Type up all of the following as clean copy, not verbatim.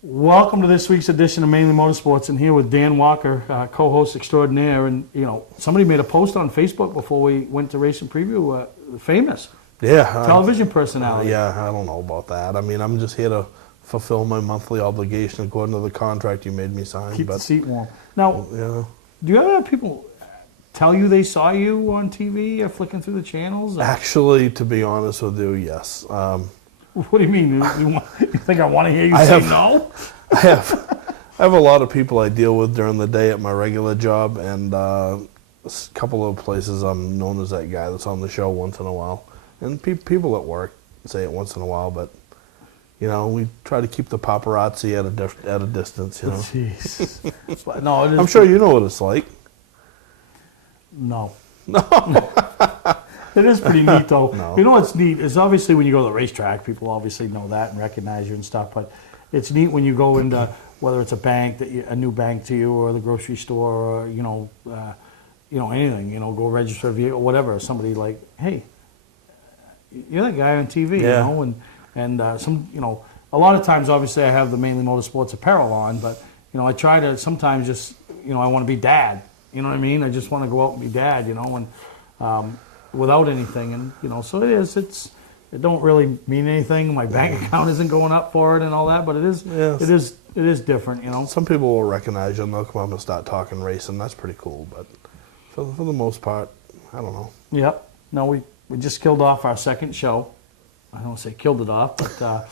Welcome to this week's edition of Mainely Motorsports, and here with Dan Walker, co-host extraordinaire. And somebody made a post on Facebook before we went to Race and Preview. Famous, television personality. I don't know about that. I mean, I'm just here to fulfill my monthly obligation according to the contract you made me sign. Keep the seat warm. Now, do you ever have people tell you they saw you on TV or flicking through the channels? Actually, to be honest with you, yes. What do you mean? You think I want to hear you say no? I have a lot of people I deal with during the day at my regular job, and a couple of places I'm known as that guy that's on the show once in a while. And people at work say it once in a while, but we try to keep the paparazzi at a distance. Jeez. No, I'm sure you know what it's like. No. It is pretty neat, though. No. You know what's neat is obviously when you go to the racetrack, people obviously know that and recognize you and stuff. But it's neat when you go into whether it's a bank a new bank to you, or the grocery store, or anything. Go register a vehicle, whatever. Somebody like, hey, you're that guy on TV, and a lot of times, obviously, I have the Mainly Motorsports apparel on, but I try to sometimes just I want to be dad. You know what I mean? I just want to go out and be dad. And without anything, and so it is. It don't really mean anything. My bank account isn't going up for it and all that, but it is. Yes. It is different. Some people will recognize you and they'll come up and start talking racing. That's pretty cool. But for the most part, I don't know. Yep. No, we just killed off our second show. I don't want to say killed it off, but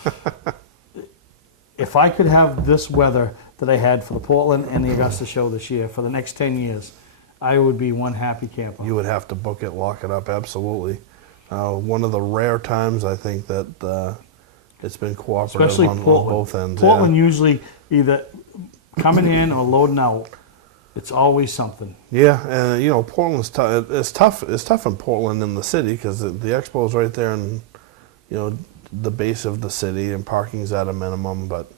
if I could have this weather that I had for the Portland and the Augusta show this year for the next 10 years. I would be one happy camper. You would have to book it, lock it up, absolutely. One of the rare times I think that it's been cooperative, especially on both ends. Portland usually either coming in or loading out. It's always something. Yeah, and Portland's tough. It's tough. It's tough in Portland in the city because the expo's right there, and the base of the city, and parking's at a minimum. But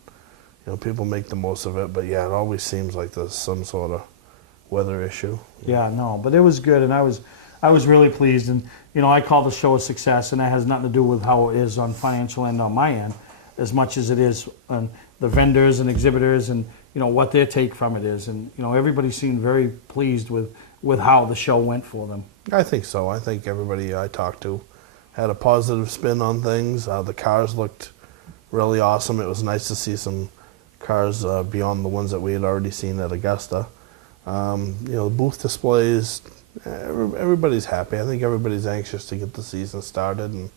people make the most of it. But yeah, it always seems like there's some sort of weather issue. Yeah, no, but it was good, and I was really pleased, and I call the show a success, and that has nothing to do with how it is on financial end on my end, as much as it is on the vendors and exhibitors and what their take from it is, and everybody seemed very pleased with how the show went for them. I think so. I think everybody I talked to had a positive spin on things. The cars looked really awesome. It was nice to see some cars beyond the ones that we had already seen at Augusta. The booth displays, everybody's happy. I think everybody's anxious to get the season started, and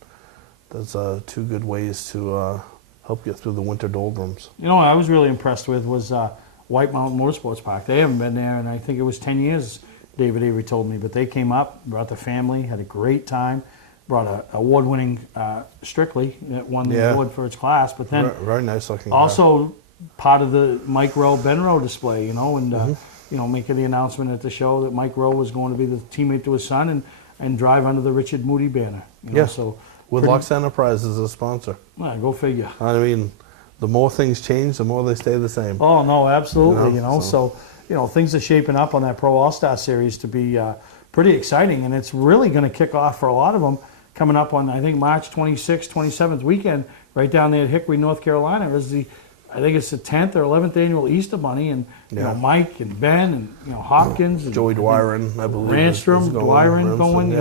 that's two good ways to help get through the winter doldrums. What I was really impressed with was White Mountain Motorsports Park. They haven't been there, and I think it was 10 years, David Avery told me, but they came up, brought the family, had a great time, brought an award-winning Strictly that won the award for its class, but then very nice looking also part of the Mike Rowe, Ben Rowe display, and making the announcement at the show that Mike Rowe was going to be the teammate to his son and drive under the Richard Moody banner. So with Lux Enterprises as a sponsor. Yeah, go figure. I mean, the more things change, the more they stay the same. Oh no, absolutely. So things are shaping up on that Pro All-Star Series to be pretty exciting, and it's really going to kick off for a lot of them coming up on I think March 26th, 27th weekend, right down there at Hickory, North Carolina. I think it's the 10th or 11th annual Easter Bunny, and Mike and Ben and Hopkins, and Joey Dwyron, I believe, Ranstrom, Dwyron going.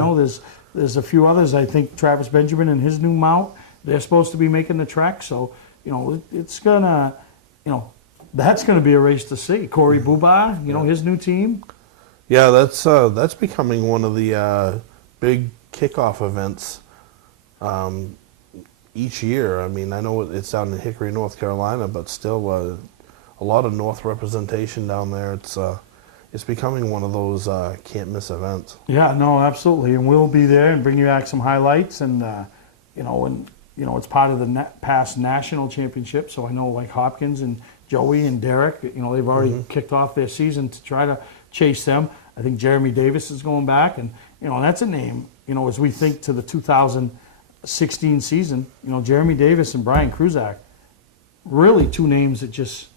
There's a few others. I think Travis Benjamin and his new mount. They're supposed to be making the trek, so it's gonna, that's gonna be a race to see. Corey Bubar, his new team. Yeah, that's becoming one of the big kickoff events. Each year. I mean, I know it's down in Hickory, North Carolina, but still a lot of North representation down there. It's becoming one of those can't miss events. Yeah, no, absolutely, and we'll be there and bring you back some highlights, and it's part of the past national championship. So I know like Hopkins and Joey and Derek, they've already kicked off their season to try to chase them. I think Jeremy Davis is going back, and that's a name. As we think to the 2016 season, Jeremy Davis and Brian Kruzak, really two names that just,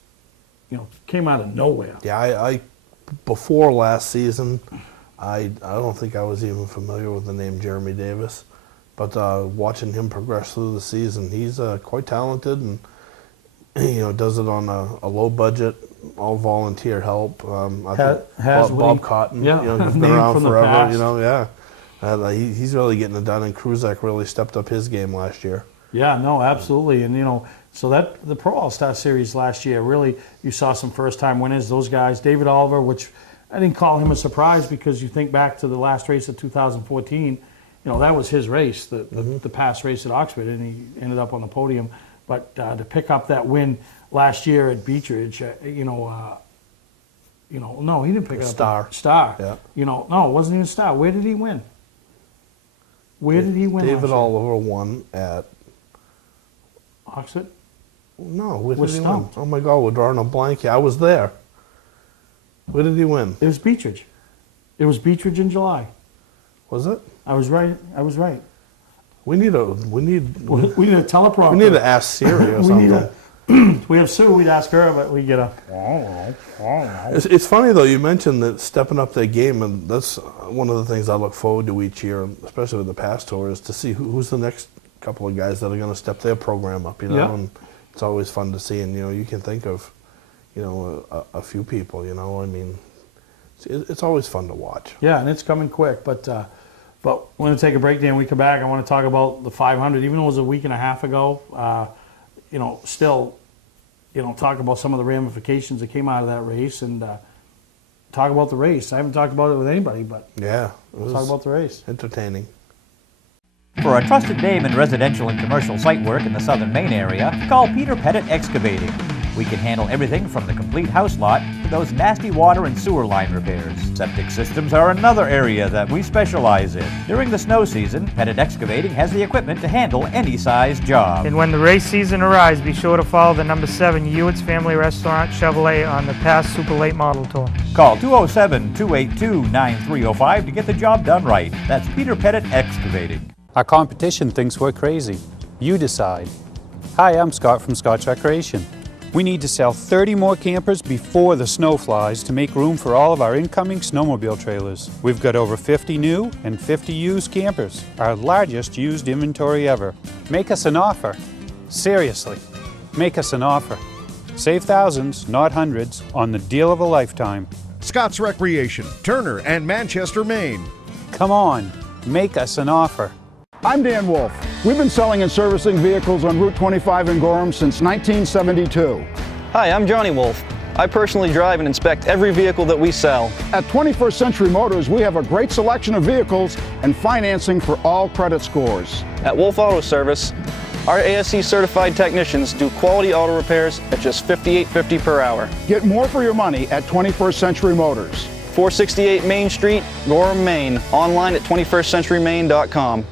came out of nowhere. Yeah, I before last season, I don't think I was even familiar with the name Jeremy Davis, but watching him progress through the season, he's quite talented, and does it on a low budget, all volunteer help. I Has think Woody- Bob Cotton, yeah, he's been name around from the forever, past. yeah. He's really getting it done, and Kruzak really stepped up his game last year. Yeah, no, absolutely. And, so that the Pro All-Star Series last year, really, you saw some first-time winners. Those guys, David Oliver, which I didn't call him a surprise because you think back to the last race of 2014, that was his race, the past race at Oxford, and he ended up on the podium. But to pick up that win last year at Beechridge, no, he didn't pick it up. Star. Yeah. No, it wasn't even Star. Where did he win? Where did he win? David Oliver won at Oxford? No, where Was did he stumped. win? Oh my God, we're drawing a blank here. I was there. Where did he win? It was Beechridge. It was Beechridge in July. Was it? I was right. We need a We need a teleprompter. we need to ask Siri or We something. need we have Sue. We'd ask her, but we get a. It's funny though. You mentioned that stepping up their game, and that's one of the things I look forward to each year, especially with the past tour, is to see who's the next couple of guys that are going to step their program up. Yeah. And it's always fun to see. And you can think of, a few people. I mean, it's always fun to watch. Yeah, and it's coming quick. But we're going to take a break there. When we come back, I want to talk about the 500. Even though it was a week and a half ago, still, talk about some of the ramifications that came out of that race and talk about the race. I haven't talked about it with anybody, but Yeah, it we'll was talk about the race. entertaining. For a trusted name in residential and commercial site work in the southern Maine area, call Peter Pettit Excavating. We can handle everything from the complete house lot to those nasty water and sewer line repairs. Septic systems are another area that we specialize in. During the snow season, Pettit Excavating has the equipment to handle any size job. And when the race season arrives, be sure to follow the number 7 Hewitt's Family Restaurant Chevrolet on the past Super Late Model Tour. Call 207-282-9305 to get the job done right. That's Peter Pettit Excavating. Our competition thinks we're crazy. You decide. Hi, I'm Scott from Scott's Recreation. We need to sell 30 more campers before the snow flies to make room for all of our incoming snowmobile trailers. We've got over 50 new and 50 used campers, our largest used inventory ever. Make us an offer. Seriously, make us an offer. Save thousands, not hundreds, on the deal of a lifetime. Scott's Recreation, Turner and Manchester, Maine. Come on, make us an offer. I'm Dan Wolf. We've been selling and servicing vehicles on Route 25 in Gorham since 1972. Hi, I'm Johnny Wolf. I personally drive and inspect every vehicle that we sell. At 21st Century Motors, we have a great selection of vehicles and financing for all credit scores. At Wolf Auto Service, our ASE certified technicians do quality auto repairs at just $58.50 per hour. Get more for your money at 21st Century Motors. 468 Main Street, Gorham, Maine. Online at 21stcenturymaine.com.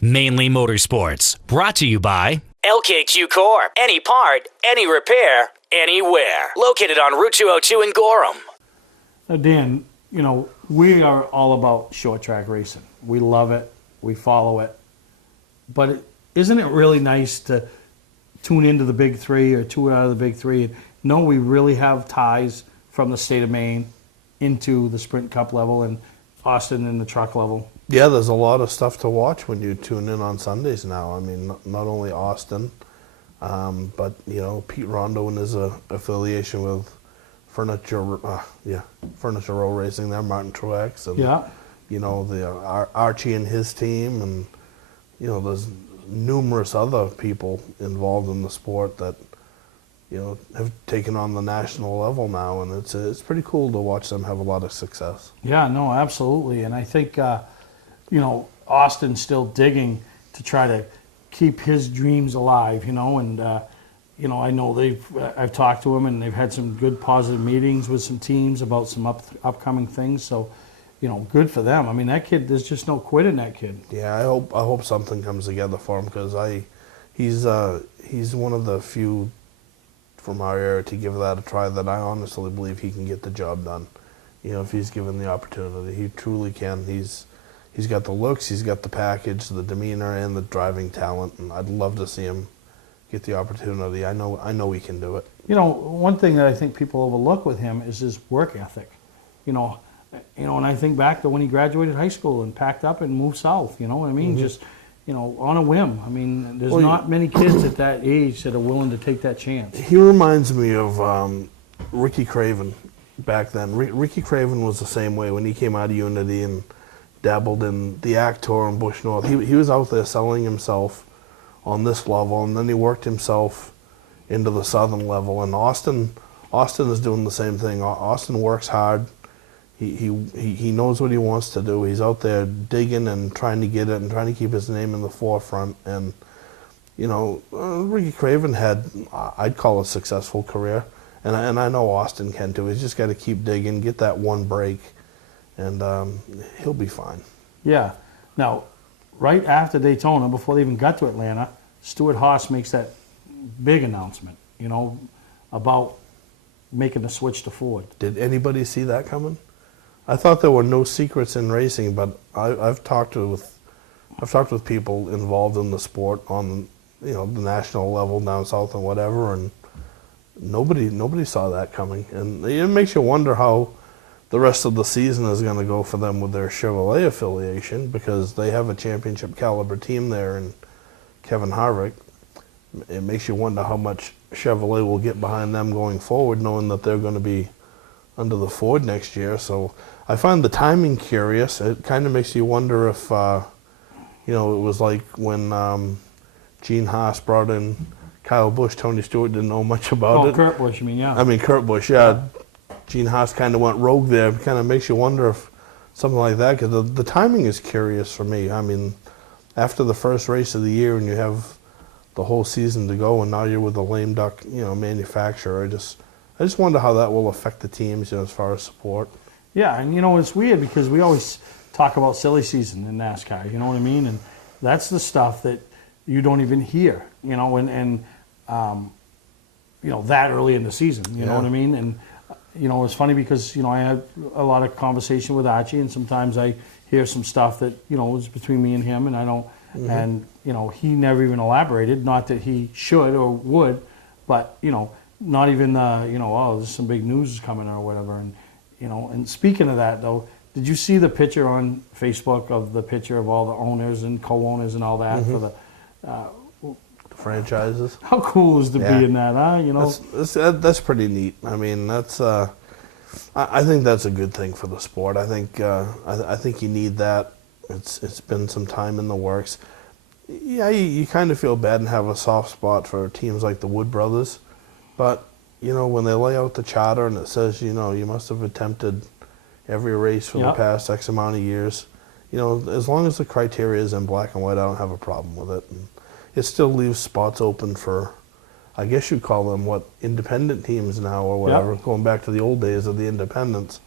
Mainely Motorsports, brought to you by LKQ Corp. Any part, any repair, anywhere. Located on Route 202 in Gorham. Now, Dan, we are all about short track racing. We love it. We follow it. But isn't it really nice to tune into the big three or two out of the big three and know we really have ties from the state of Maine into the Sprint Cup level and Austin in the truck level? Yeah, there's a lot of stuff to watch when you tune in on Sundays now. I mean, not only Austin, but Pete Rondo and his affiliation with Furniture Row Racing there, Martin Truex, and Archie and his team, and there's numerous other people involved in the sport that have taken on the national level now, and it's pretty cool to watch them have a lot of success. Yeah, no, absolutely, and I think. Austin's still digging to try to keep his dreams alive, and I know I've talked to him and they've had some good positive meetings with some teams about some upcoming things. So, good for them. I mean, that kid, there's just no quit in that kid. Yeah, I hope something comes together for him because he's one of the few from our area to give that a try that I honestly believe he can get the job done. If he's given the opportunity, he truly can. He's got the looks, he's got the package, the demeanor, and the driving talent, and I'd love to see him get the opportunity. I know he can do it. One thing that I think people overlook with him is his work ethic. And I think back to when he graduated high school and packed up and moved south. You know what I mean? Mm-hmm. Just on a whim. I mean, there's not many kids at that age that are willing to take that chance. He reminds me of Ricky Craven back then. Ricky Craven was the same way when he came out of Unity and dabbled in the ACT Tour and Bush North. He was out there selling himself on this level, and then he worked himself into the Southern level. And Austin is doing the same thing. Austin works hard. He knows what he wants to do. He's out there digging and trying to get it and trying to keep his name in the forefront. And Ricky Craven had, I'd call, a successful career, and I know Austin can too. He's just got to keep digging, get that one break, and he'll be fine. Yeah. Now, right after Daytona, before they even got to Atlanta, Stuart Haas makes that big announcement, about making the switch to Ford. Did anybody see that coming? I thought there were no secrets in racing, but I've talked with people involved in the sport on the national level down south and whatever, and nobody saw that coming. And it makes you wonder how the rest of the season is going to go for them with their Chevrolet affiliation, because they have a championship caliber team there and Kevin Harvick. It makes you wonder how much Chevrolet will get behind them going forward, knowing that they're going to be under the Ford next year. So I find the timing curious. It kind of makes you wonder if, it was like when Gene Haas brought in Kyle Busch. Tony Stewart didn't know much about it. Kurt Busch, you mean, yeah. I mean, Kurt Busch, yeah. Gene Haas kind of went rogue there. It kind of makes you wonder if something like that, because the timing is curious for me. I mean, after the first race of the year and you have the whole season to go, and now you're with a lame duck, manufacturer. I just wonder how that will affect the teams, as far as support. Yeah, and it's weird because we always talk about silly season in NASCAR, you know what I mean? And that's the stuff that you don't even hear, and that early in the season, you know what I mean? And, it's funny because, I had a lot of conversation with Archie, and sometimes I hear some stuff that, is between me and him, and I don't, and, he never even elaborated, not that he should or would, but, not even, there's some big news coming or whatever. And, and speaking of that, though, did you see the picture on Facebook of the picture of all the owners and co-owners and all that for the franchises? How cool is to be in that, huh? That's pretty neat. I mean, that's I think that's a good thing for the sport. I think you need that. It's been some time in the works. Yeah, you kind of feel bad and have a soft spot for teams like the Wood Brothers. But, when they lay out the charter and it says, you must have attempted every race for the past X amount of years, as long as the criteria is in black and white, I don't have a problem with it. And it still leaves spots open for, I guess you'd call them, independent teams now or whatever, going back to the old days of the independents.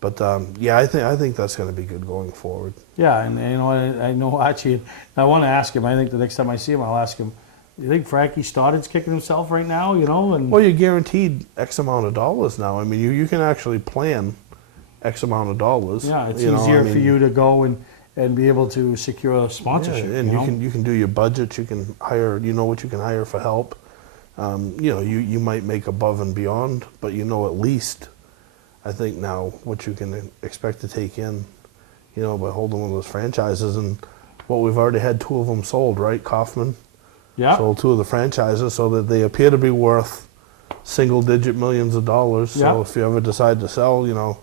But, I think that's going to be good going forward. Yeah, and I know Archie, I want to ask him, I think the next time I see him, I'll ask him, do you think Frankie Stoddard's kicking himself right now, And well, you're guaranteed X amount of dollars now. I mean, you can actually plan X amount of dollars. Yeah, it's easier for you to go and be able to secure a sponsorship. Yeah, and you can do your budget. You can hire. You know what you can hire for help. You might make above and beyond, but at least, I think now what you can expect to take in, by holding one of those franchises. And we've already had 2 of them sold, right? Kaufman. Yeah. Sold 2 of the franchises, so that they appear to be worth single-digit millions of dollars. So if you ever decide to sell, you're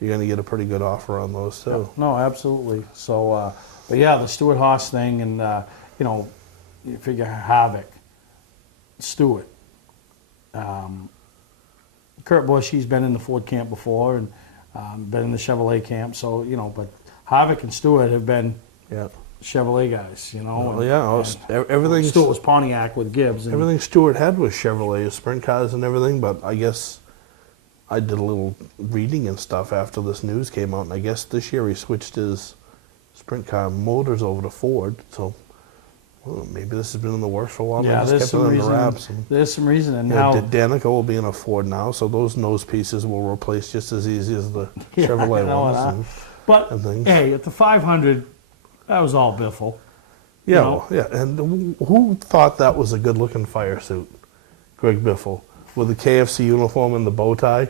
going to get a pretty good offer on those too. Yeah. No, absolutely. So, but yeah, the Stuart Haas thing, and you figure Harvick, Stewart, Kurt Busch. He's been in the Ford camp before and been in the Chevrolet camp. So but Harvick and Stewart have been. Yeah. Chevrolet guys, everything. Stewart was Pontiac with Gibbs. Everything Stewart had was Chevrolet, sprint cars and everything. But I guess I did a little reading and stuff after this news came out, and I guess this year he switched his sprint car motors over to Ford. So maybe this has been in the works for a while. Yeah, there's some reason. There's some reason, and now Danica will be in a Ford now, so those nose pieces will replace just as easy as the Chevrolet ones. But hey, at the 500. That was all Biffle. Yeah, and who thought that was a good-looking fire suit? Greg Biffle, with the KFC uniform and the bow tie.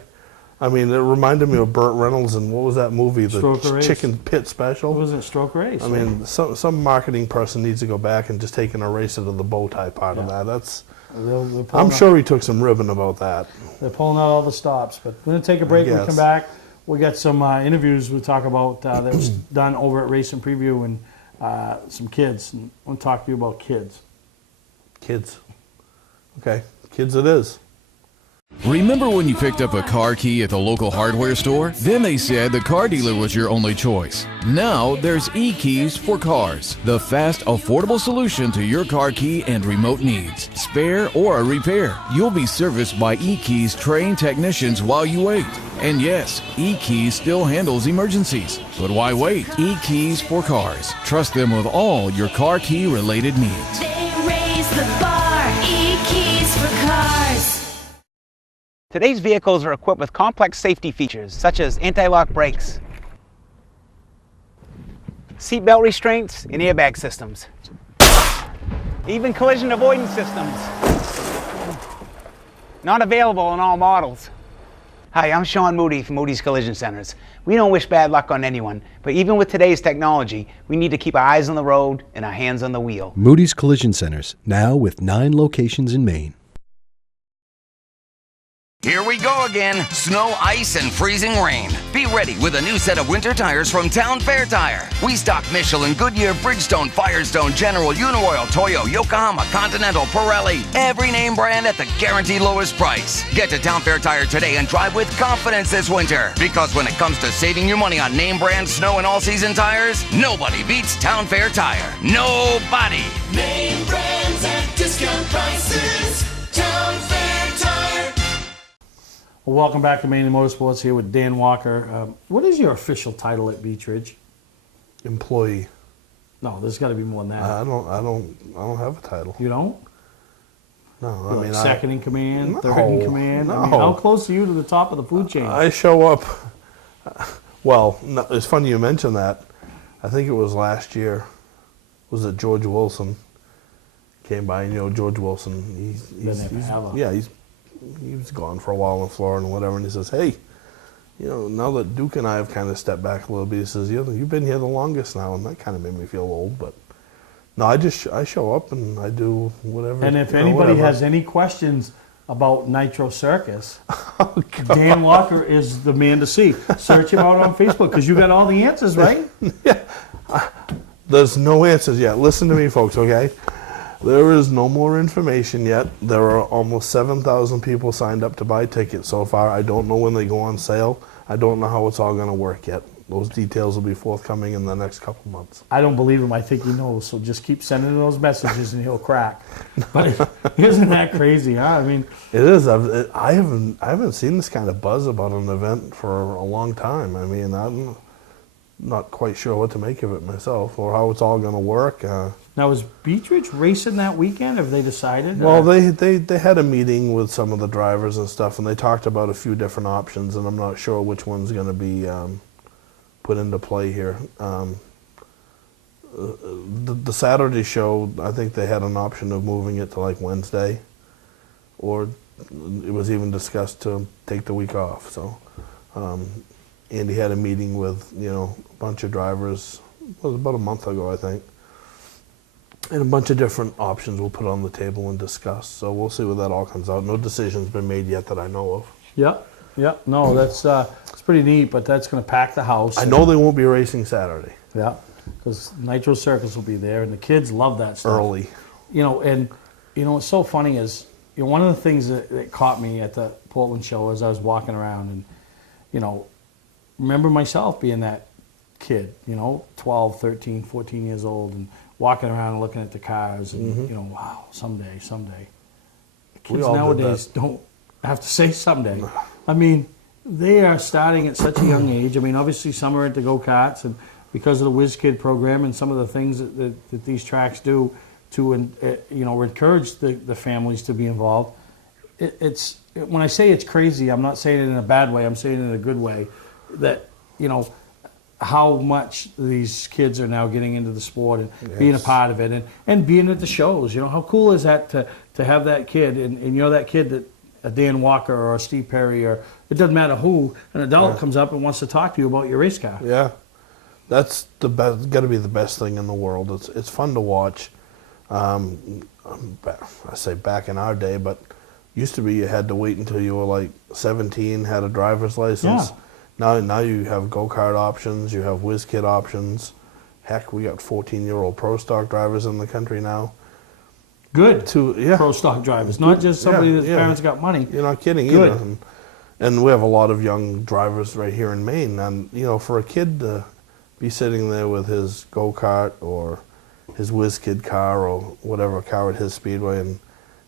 I mean, it reminded me of Burt Reynolds and what was that movie, the Stroker Race. Chicken Pit Special? It wasn't Stroke Race. I mean, some marketing person needs to go back and just take an eraser to the bow tie part of that. That's. I'm sure he took some ribbon about that. They're pulling out all the stops, but we're going to take a break. When we come back, we got some interviews we'll talk about that was done over at Racing Preview and some kids. And I want to talk to you about kids. Kids. Okay, kids it is. Remember when you picked up a car key at the local hardware store? Then they said the car dealer was your only choice. Now there's eKeys for Cars, the fast, affordable solution to your car key and remote needs, spare or a repair. You'll be serviced by eKeys trained technicians while you wait. And yes, eKeys still handles emergencies. But why wait? eKeys for Cars. Trust them with all your car key related needs. They raise the bar. eKeys for Cars. Today's vehicles are equipped with complex safety features such as anti-lock brakes, seatbelt restraints, and airbag systems. Even collision avoidance systems. Not available in all models. Hi, I'm Sean Moody from Moody's Collision Centers. We don't wish bad luck on anyone, but even with today's technology, we need to keep our eyes on the road and our hands on the wheel. Moody's Collision Centers, now with 9 locations in Maine. Here we go again. Snow, ice, and freezing rain. Be ready with a new set of winter tires from Town Fair Tire. We stock Michelin, Goodyear, Bridgestone, Firestone, General, Uniroyal, Toyo, Yokohama, Continental, Pirelli. Every name brand at the guaranteed lowest price. Get to Town Fair Tire today and drive with confidence this winter. Because when it comes to saving you money on name brand snow and all-season tires, nobody beats Town Fair Tire. Nobody. Name brands at discount prices. Town Fair Tire. Well, welcome back to Mainely Motorsports here with Dan Walker. What is your official title at Beech Ridge? Employee. No, there's got to be more than that. I don't have a title. You don't? No, You're I mean, second in command, no, third in command. I mean, how close are you to the top of the food chain? I show up. Well, no, it's funny you mention that. I think it was last year. Was it George Wilson came by? And, you know, George Wilson. He was gone for a while in Florida and whatever, and he says, hey, you know, now that Duke and I have kind of stepped back a little bit, he says, you've been here the longest now, and that kind of made me feel old, but no, I show up and I do whatever. And if anybody has any questions about Nitro Circus, Dan Walker is the man to see. Search him out on Facebook, because you got all the answers, right? Yeah. There's no answers yet. Listen to me, folks, okay? There is no more information yet. There are almost 7,000 people signed up to buy tickets so far. I don't know when they go on sale. I don't know how it's all going to work yet. Those details will be forthcoming in the next couple months. I don't believe him. I think he knows. So just keep sending those messages and he'll crack. But isn't that crazy, huh? I mean, it is. I haven't seen this kind of buzz about an event for a long time. I mean, I'm not quite sure what to make of it myself or how it's all going to work. Now, is Beech Ridge racing that weekend? Have they decided? Well, they had a meeting with some of the drivers and stuff, and they talked about a few different options, and I'm not sure which one's going to be put into play here. The Saturday show, I think they had an option of moving it to like Wednesday, or it was even discussed to take the week off. So Andy had a meeting with, you know, a bunch of drivers. It was about a month ago, I think. And a bunch of different options we'll put on the table and discuss. So we'll see where that all comes out. No decision's been made yet that I know of. Yeah. No, that's it's pretty neat, but that's going to pack the house. I know they won't be racing Saturday. Yeah, because Nitro Circus will be there, and the kids love that stuff. Early. You know, and, you know, what's so funny is, you know, one of the things that caught me at the Portland show as I was walking around and, you know, remember myself being that kid, you know, 12, 13, 14 years old, and walking around and looking at the cars and, you know, wow, someday. Kids nowadays don't have to say someday. I mean, they are starting at such a young age. I mean, obviously some are into go-karts, and because of the Whiz Kid program and some of the things that these tracks do to, you know, encourage the families to be involved. When I say it's crazy, I'm not saying it in a bad way. I'm saying it in a good way. That, you know, how much these kids are now getting into the sport and being a part of it and being at the shows. You know, how cool is that to have that kid and you're that kid that a Dan Walker or a Steve Perry, or it doesn't matter who, an adult comes up and wants to talk to you about your race car. Yeah, that's the best. Got to be the best thing in the world. It's fun to watch. I say back in our day, but used to be you had to wait until you were like 17, had a driver's license. Yeah. Now you have go-kart options, you have whiz kid options. Heck, we got 14-year-old pro stock drivers in the country now. Good. Pro stock drivers, not just somebody that's parents got money. You're not kidding Good. either. And we have a lot of young drivers right here in Maine. And, you know, for a kid to be sitting there with his go-kart or his whiz kid car or whatever car at his speedway and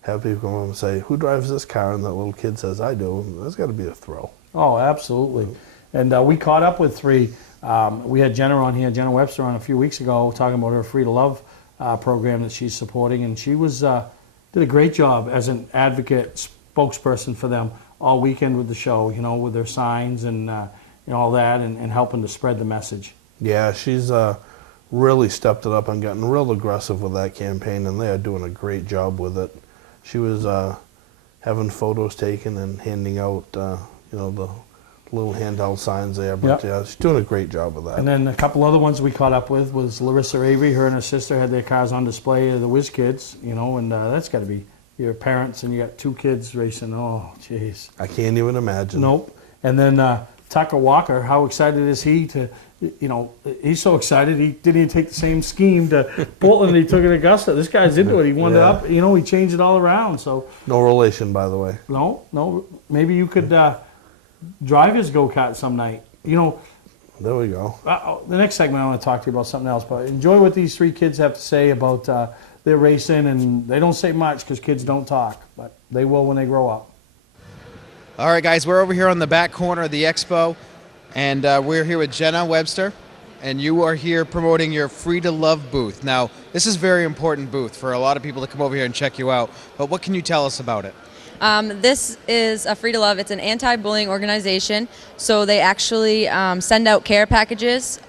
have people come up and say, who drives this car? And that little kid says, I do. That's got to be a thrill. Oh, absolutely. And we caught up with three. We had Jenna on here, Jenna Webster, on a few weeks ago, talking about her Free to Love program that she's supporting, and she was did a great job as an advocate spokesperson for them all weekend with the show. You know, with their signs and all that, and helping to spread the message. Yeah, she's really stepped it up and gotten real aggressive with that campaign, and they are doing a great job with it. She was having photos taken and handing out, the little handheld signs there. But yeah, she's doing a great job with that. And then a couple other ones we caught up with was Larissa Avery. Her and her sister had their cars on display at the Whiz Kids, and that's got to be your parents, and you got two kids racing. Oh, jeez. I can't even imagine. Nope. And then Tucker Walker, how excited is he to, he's so excited he didn't even take the same scheme to Portland that he took at Augusta. This guy's into it. He wanted it up, he changed it all around. So no relation, by the way. No. Maybe you could drive his go-kart some night. There we go. The next segment I want to talk to you about something else, but enjoy what these three kids have to say about their racing, and they don't say much because kids don't talk, but they will when they grow up. All right, guys, we're over here on the back corner of the expo, and we're here with Jenna Webster, and you are here promoting your Free to Love booth. Now, this is a very important booth for a lot of people to come over here and check you out, but what can you tell us about it? This is a Free to Love. It's an anti-bullying organization. So they actually send out care packages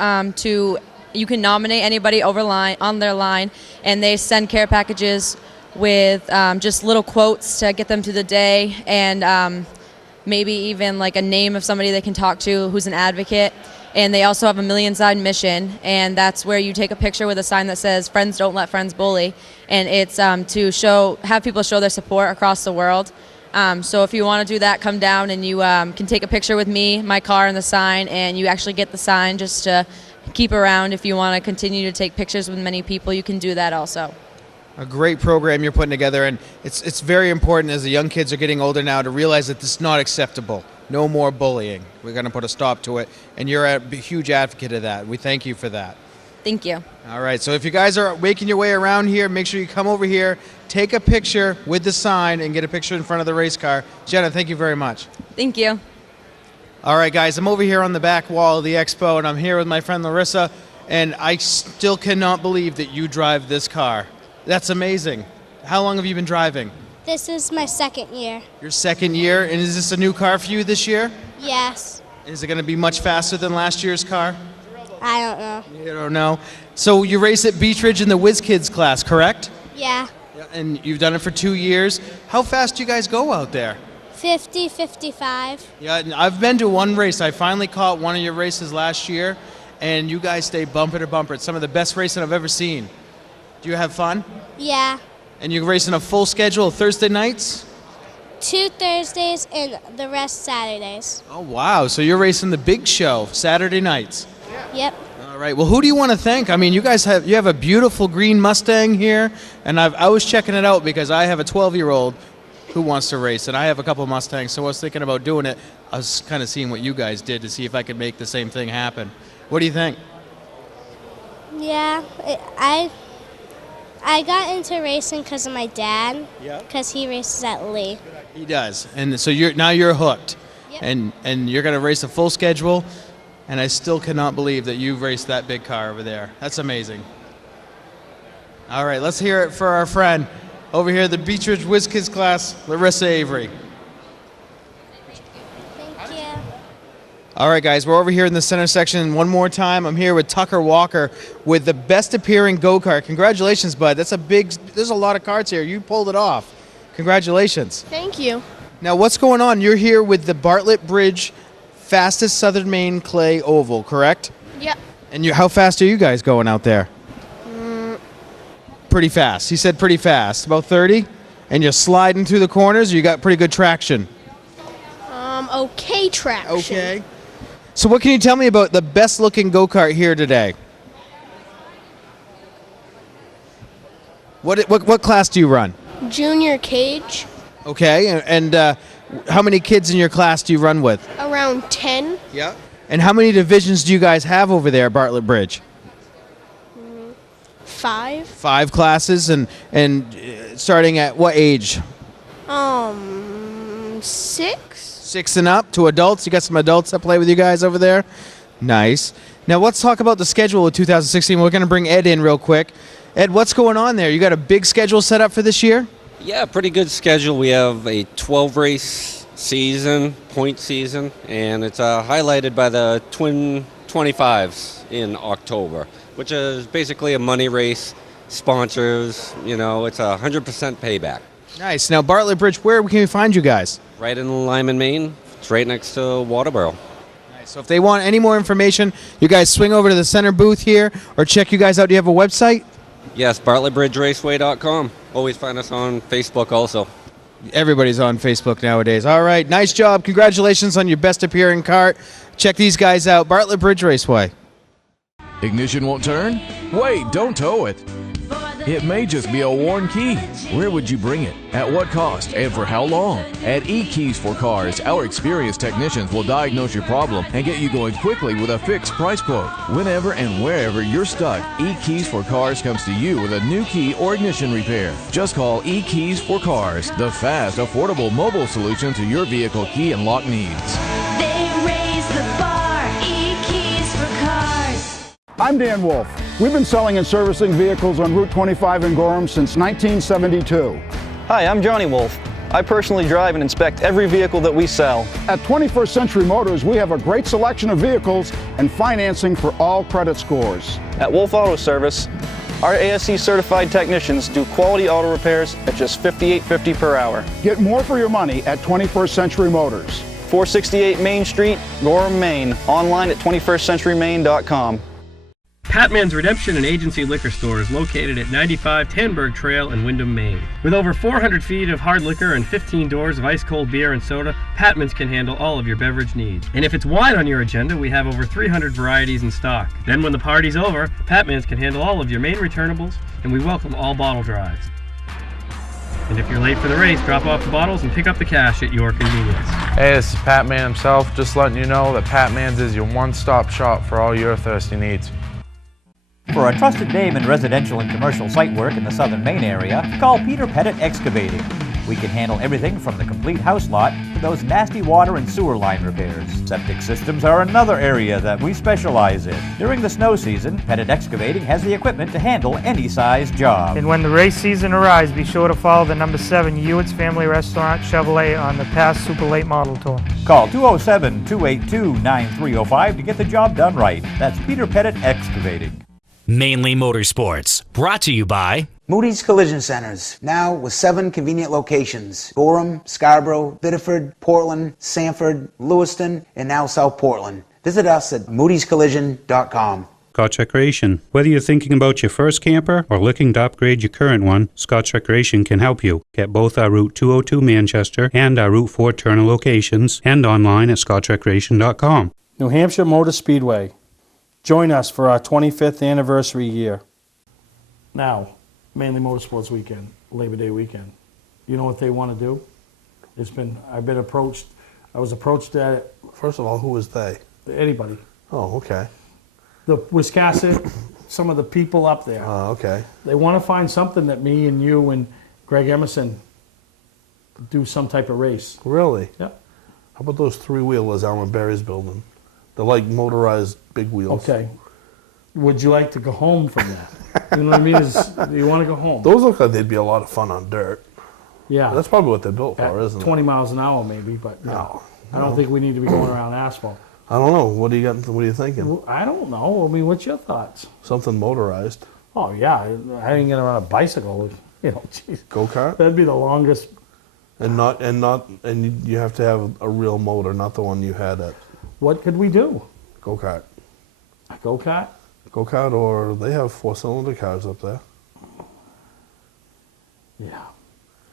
you can nominate anybody on their line, and they send care packages with just little quotes to get them through the day, and maybe even like a name of somebody they can talk to who's an advocate. And they also have a million-sign mission, and that's where you take a picture with a sign that says "Friends don't let friends bully," and it's to have people show their support across the world. So if you want to do that, come down and you can take a picture with me, my car, and the sign, and you actually get the sign just to keep around. If you want to continue to take pictures with many people, you can do that also. A great program you're putting together, and it's very important as the young kids are getting older now to realize that this is not acceptable. No more bullying. We're going to put a stop to it, and you're a huge advocate of that. We thank you for that. Thank you. All right, so if you guys are making your way around here, make sure you come over here, take a picture with the sign, and get a picture in front of the race car. Jenna, thank you very much. Thank you. All right, guys, I'm over here on the back wall of the expo, and I'm here with my friend Larissa, and I still cannot believe that you drive this car. That's amazing. How long have you been driving? This is my second year. Your second year, and is this a new car for you this year? Yes. Is it going to be much faster than last year's car? I don't know. You don't know. So you race at Beach Ridge in the Whiz Kids class, correct? Yeah. And you've done it for 2 years. How fast do you guys go out there? 50, 55. Yeah, and I've been to one race. I finally caught one of your races last year, and you guys stay bumper to bumper. It's some of the best racing I've ever seen. Do you have fun? Yeah. And you're racing a full schedule Thursday nights? 2 Thursdays and the rest Saturdays. Oh, wow. So you're racing the big show Saturday nights. Yep. All right. Well, who do you want to thank? I mean, you have a beautiful green Mustang here, and I was checking it out because I have a 12-year-old who wants to race, and I have a couple of Mustangs, so I was thinking about doing it. I was kind of seeing what you guys did to see if I could make the same thing happen. What do you think? Yeah, I got into racing because of my dad. Yeah. Because he races at Lee. He does, and so you're hooked, yep. and you're going to race a full schedule, and I still cannot believe that you've raced that big car over there. That's amazing. All right, let's hear it for our friend over here, the Beach Ridge Whiz Kids class, Larissa Avery. Thank you. All right, guys, we're over here in the center section one more time. I'm here with Tucker Walker with the best appearing go-kart. Congratulations, bud. There's a lot of karts here. You pulled it off. Congratulations. Thank you. Now, what's going on? You're here with the Bartlett Bridge fastest Southern Maine clay oval, correct? Yep. And how fast are you guys going out there? Pretty fast. He said pretty fast. About 30? And you're sliding through the corners, or you got pretty good traction? Okay traction. Okay. So what can you tell me about the best looking go-kart here today? What class do you run? Junior cage, Okay, and how many kids in your class do you run with? around 10. Yeah. And how many divisions do you guys have over there at Bartlett Bridge? 5. 5 classes, and starting at what age? 6. 6 and up to adults. You got some adults that play with you guys over there? Nice. Now let's talk about the schedule of 2016. We're going to bring Ed in real quick.Ed, what's going on there? You got a big schedule set up for this year? Yeah, pretty good schedule. We have a 12-race season, point season, and it's highlighted by the Twin 25s in October, which is basically a money race, sponsors, it's a 100% payback. Nice. Now, Bartlett Bridge, where can we find you guys? Right in Lyman, Maine. It's right next to Waterboro. Nice. So if they want any more information, you guys swing over to the center booth here or check you guys out. Do you have a website? Yes, BartlettBridgeRaceway.com. Always find us on Facebook also. Everybody's on Facebook nowadays. All right, nice job. Congratulations on your best appearing kart. Check these guys out, Bartlett Bridge Raceway. Ignition won't turn? Wait, don't tow it. It may just be a worn key. Where would you bring it? At what cost? And for how long? At E-Keys for Cars, our experienced technicians will diagnose your problem and get you going quickly with a fixed price quote. Whenever and wherever you're stuck, E-Keys for Cars comes to you with a new key or ignition repair. Just call E-Keys for Cars, the fast, affordable mobile solution to your vehicle key and lock needs. They raise the bar, E-Keys for Cars. I'm Dan Wolf. We've been selling and servicing vehicles on Route 25 in Gorham since 1972. Hi, I'm Johnny Wolf. I personally drive and inspect every vehicle that we sell. At 21st Century Motors, we have a great selection of vehicles and financing for all credit scores. At Wolf Auto Service, our ASE certified technicians do quality auto repairs at just $58.50 per hour. Get more for your money at 21st Century Motors. 468 Main Street, Gorham, Maine. Online at 21stcenturymaine.com. Patman's Redemption and Agency Liquor Store is located at 95 Tanberg Trail in Windham, Maine. With over 400 feet of hard liquor and 15 doors of ice-cold beer and soda, Patman's can handle all of your beverage needs. And if it's wine on your agenda, we have over 300 varieties in stock. Then when the party's over, Patman's can handle all of your Maine returnables, and we welcome all bottle drives. And if you're late for the race, drop off the bottles and pick up the cash at your convenience. Hey, this is Pat Man himself, just letting you know that Pat Man's is your one-stop shop for all your thirsty needs. For a trusted name in residential and commercial site work in the Southern Maine area, call Peter Pettit Excavating. We can handle everything from the complete house lot to those nasty water and sewer line repairs. Septic systems are another area that we specialize in. During the snow season, Pettit Excavating has the equipment to handle any size job. And when the race season arrives, be sure to follow the number 7 Hewitt's Family Restaurant Chevrolet on the past Super Late Model Tour. Call 207-282-9305 to get the job done right. That's Peter Pettit Excavating. Mainely Motorsports, brought to you by Moody's Collision Centers, now with 7 convenient locations: Gorham, Scarborough, Biddeford, Portland, Sanford, Lewiston, and now South Portland. Visit us at moodyscollision.com. Scotch Recreation. Whether you're thinking about your first camper or looking to upgrade your current one, Scotch Recreation can help you. Get both our Route 202 Manchester and our Route 4 Turner locations and online at scotchrecreation.com. New Hampshire Motor Speedway. Join us for our 25th anniversary year. Now, Mainly Motorsports weekend, Labor Day weekend. You know what they want to do? I was approached at it. First of all, who was they? Anybody. Oh, okay. The Wiscasset, some of the people up there. Oh, okay. They want to find something that me and you and Greg Emerson do some type of race. Really? Yep. How about those 3-wheelers Alan Berry's building? They're like motorized big wheels. Okay. Would you like to go home from that? You know what I mean? Do you want to go home? Those look like they'd be a lot of fun on dirt. Yeah. That's probably what they're built for, isn't 20 miles an hour maybe, but no. I don't think we need to be going around asphalt. I don't know. What are you thinking? I don't know. I mean, what's your thoughts? Something motorized. Oh, yeah. I ain't going to run a bicycle. Geez. Go-kart? That'd be the longest And you have to have a real motor, not the one you had at What could we do? go-kart. A go-kart? Go-kart, or they have 4-cylinder cars up there. Yeah.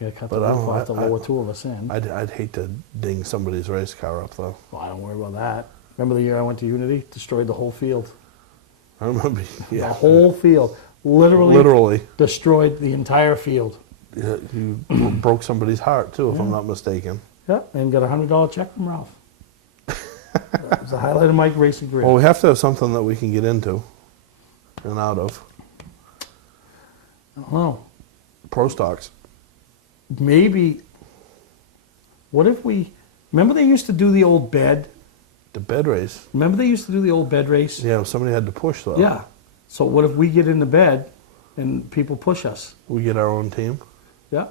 Yeah, cut But the I roof don't- off to I- lower two of us in. I'd hate to ding somebody's race car up, though. Well, I don't worry about that. Remember the year I went to Unity? Destroyed the whole field. I remember, yeah. The whole field. Literally. Literally. Destroyed the entire field. Yeah, you broke somebody's heart, too, if I'm not mistaken. Yeah, and got a $100 check from Ralph. It was the highlight of my racing career. Well, we have to have something that we can get into and out of. I don't know. Pro stocks. Maybe, what if we, remember they used to do the old bed? The bed race. Remember they used to do the old bed race? Yeah, somebody had to push, though. Yeah. So what if we get in the bed and people push us? We get our own team. Yeah.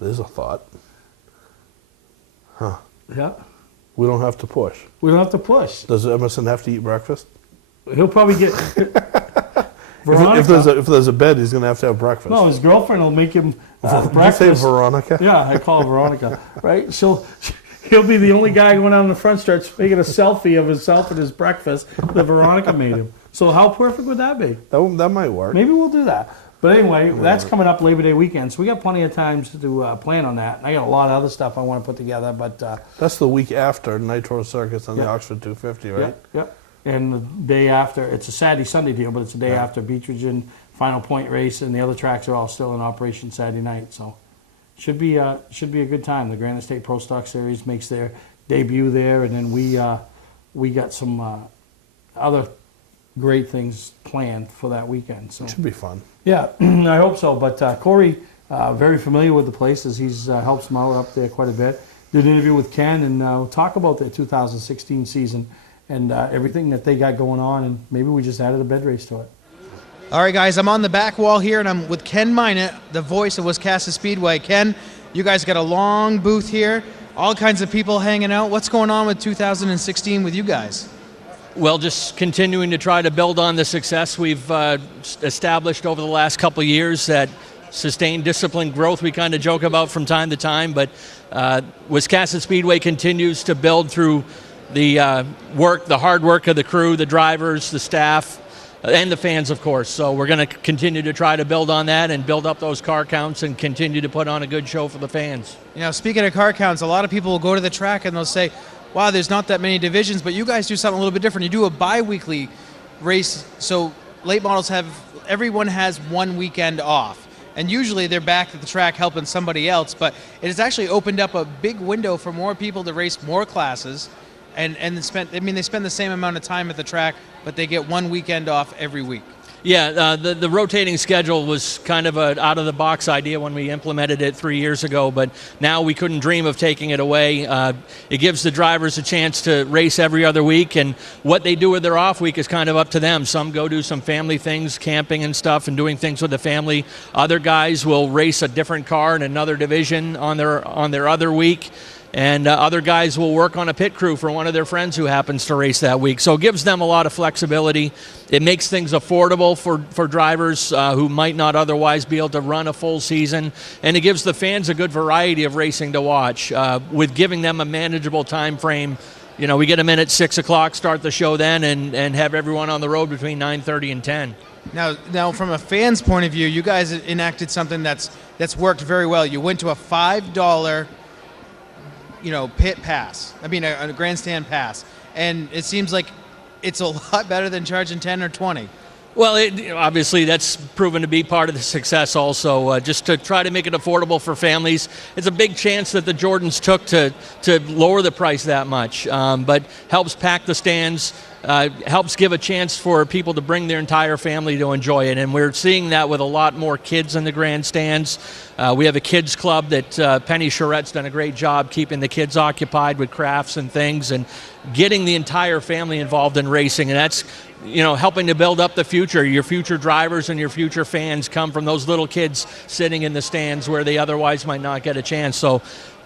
There's a thought. Huh. Yeah. We don't have to push. We don't have to push. Does Emerson have to eat breakfast? He'll probably get... Veronica. If there's a bed, he's going to have breakfast. No, his girlfriend will make him Did breakfast. you say Veronica? Yeah, I call her Veronica. Right? He'll be the only guy going down the front stretch making a selfie of himself and his breakfast that Veronica made him. So how perfect would that be? That might work. Maybe we'll do that. But anyway, that's coming up Labor Day weekend, so we got plenty of time to plan on that. And I got a lot of other stuff I want to put together, but that's the week after Nitro Circus and the Yeah. Oxford 250, right? Yeah. And the day after, it's a Saturday Sunday deal, but it's the day after Beach Region Final Point race, and the other tracks are all still in operation Saturday night. So should be a good time. The Granite State Pro Stock Series makes their debut there, and then we got some other great things planned for that weekend. So It should be fun. yeah, I hope so. But Corey, very familiar with the place as he's helps him out up there quite a bit. Did an interview with Ken and we'll talk about their 2016 season and everything that they got going on, and maybe we just added a bed race to it. All right, guys, I'm on the back wall here, and I'm with Ken Minot, the voice of Wiscasset Speedway. Ken, you guys got a long booth here, all kinds of people hanging out. What's going on with 2016 with you guys? Well, just continuing to try to build on the success we've established over the last couple of years, that sustained disciplined growth we kind of joke about from time to time, but Wiscasset Speedway continues to build through the hard work of the crew, the drivers, the staff, and the fans, of course. So we're going to continue to try to build on that and build up those car counts and continue to put on a good show for the fans. You know, speaking of car counts, a lot of people will go to the track and they'll say, wow, there's not that many divisions, but you guys do something a little bit different. You do a bi-weekly race, so late models everyone has one weekend off. And usually they're back at the track helping somebody else, but it has actually opened up a big window for more people to race more classes. And they spend the same amount of time at the track, but they get one weekend off every week. Yeah, the rotating schedule was kind of an out-of-the-box idea when we implemented it 3 years ago, but now we couldn't dream of taking it away. It gives the drivers a chance to race every other week, and what they do with their off week is kind of up to them. Some go do some family things, camping and stuff, and doing things with the family. Other guys will race a different car in another division on their other week. And other guys will work on a pit crew for one of their friends who happens to race that week. So it gives them a lot of flexibility. It makes things affordable for drivers who might not otherwise be able to run a full season. And it gives the fans a good variety of racing to watch with giving them a manageable time frame. You know, we get them in at 6 o'clock, start the show then, and have everyone on the road between 9:30 and 10. Now, from a fan's point of view, you guys enacted something that's worked very well. You went to a $5 pit pass. A grandstand pass. And it seems like it's a lot better than charging 10 or 20. Well, obviously that's proven to be part of the success also, just to try to make it affordable for families. It's a big chance that the Jordans took to lower the price that much, but helps pack the stands, helps give a chance for people to bring their entire family to enjoy it, and we're seeing that with a lot more kids in the grandstands. We have a kids club that Penny Charette's done a great job keeping the kids occupied with crafts and things and getting the entire family involved in racing, and that's helping to build up the future. Your future drivers and your future fans come from those little kids sitting in the stands where they otherwise might not get a chance. So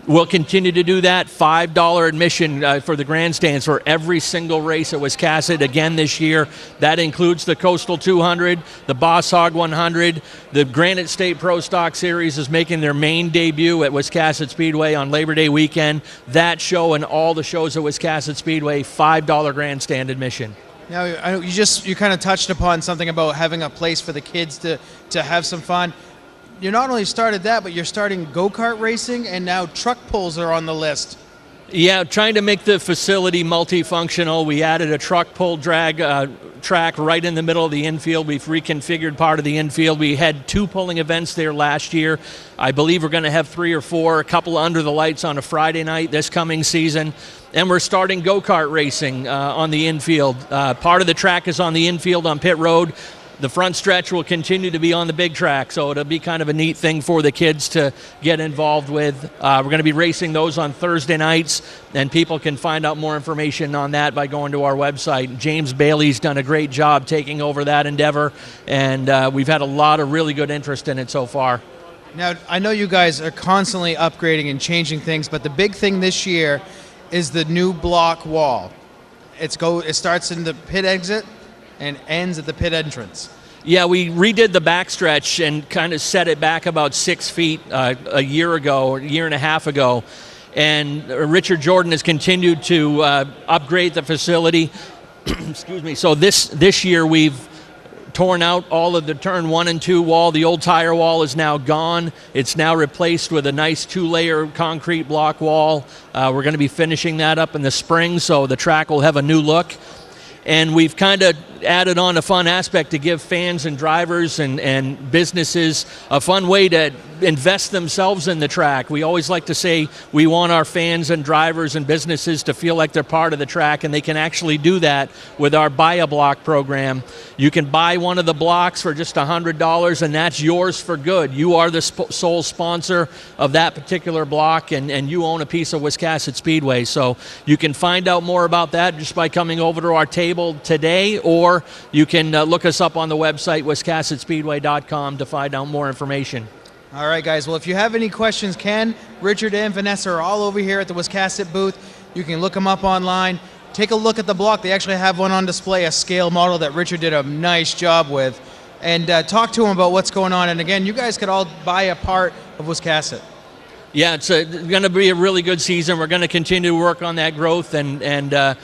We'll continue to do that. $5 admission for the grandstands for every single race at Wiscasset again this year. That includes the Coastal 200, the Boss Hog 100. The Granite State Pro Stock Series is making their main debut at Wiscasset Speedway on Labor Day weekend. That show and all the shows at Wiscasset Speedway, $5 grandstand admission. Now, you kind of touched upon something about having a place for the kids to have some fun. You not only started that, but you're starting go-kart racing, and now truck pulls are on the list. Yeah, trying to make the facility multifunctional. We added a truck pull drag track right in the middle of the infield. We've reconfigured part of the infield. We had 2 pulling events there last year. I believe we're going to have 3 or 4, a couple under the lights on a Friday night this coming season. And we're starting go-kart racing on the infield. Part of the track is on the infield on pit road. The front stretch will continue to be on the big track, so it'll be kind of a neat thing for the kids to get involved with. We're going to be racing those on Thursday nights, and people can find out more information on that by going to our website. James Bailey's done a great job taking over that endeavor, and we've had a lot of really good interest in it so far. Now, I know you guys are constantly upgrading and changing things, but the big thing this year is the new block wall. It starts in the pit exit and ends at the pit entrance. Yeah, we redid the backstretch and kind of set it back about 6 feet a year and a half ago. And Richard Jordan has continued to upgrade the facility. Excuse me. So this year we've torn out all of the turn 1 and 2 wall. The old tire wall is now gone. It's now replaced with a nice 2-layer concrete block wall. We're going to be finishing that up in the spring, so the track will have a new look. And we've kind of added on a fun aspect to give fans and drivers and businesses a fun way to invest themselves in the track. We always like to say we want our fans and drivers and businesses to feel like they're part of the track, and they can actually do that with our Buy a Block program. You can buy one of the blocks for just $100, and that's yours for good. You are the sole sponsor of that particular block, and you own a piece of Wiscasset Speedway. So you can find out more about that just by coming over to our table today, or you can look us up on the website, wiscassetspeedway.com, to find out more information. All right, guys. Well, if you have any questions, Ken, Richard, and Vanessa are all over here at the Wiscasset booth. You can look them up online. Take a look at the block. They actually have one on display, a scale model that Richard did a nice job with. And talk to them about what's going on. And again, you guys could all buy a part of Wiscasset. Yeah, it's going to be a really good season. We're going to continue to work on that growth and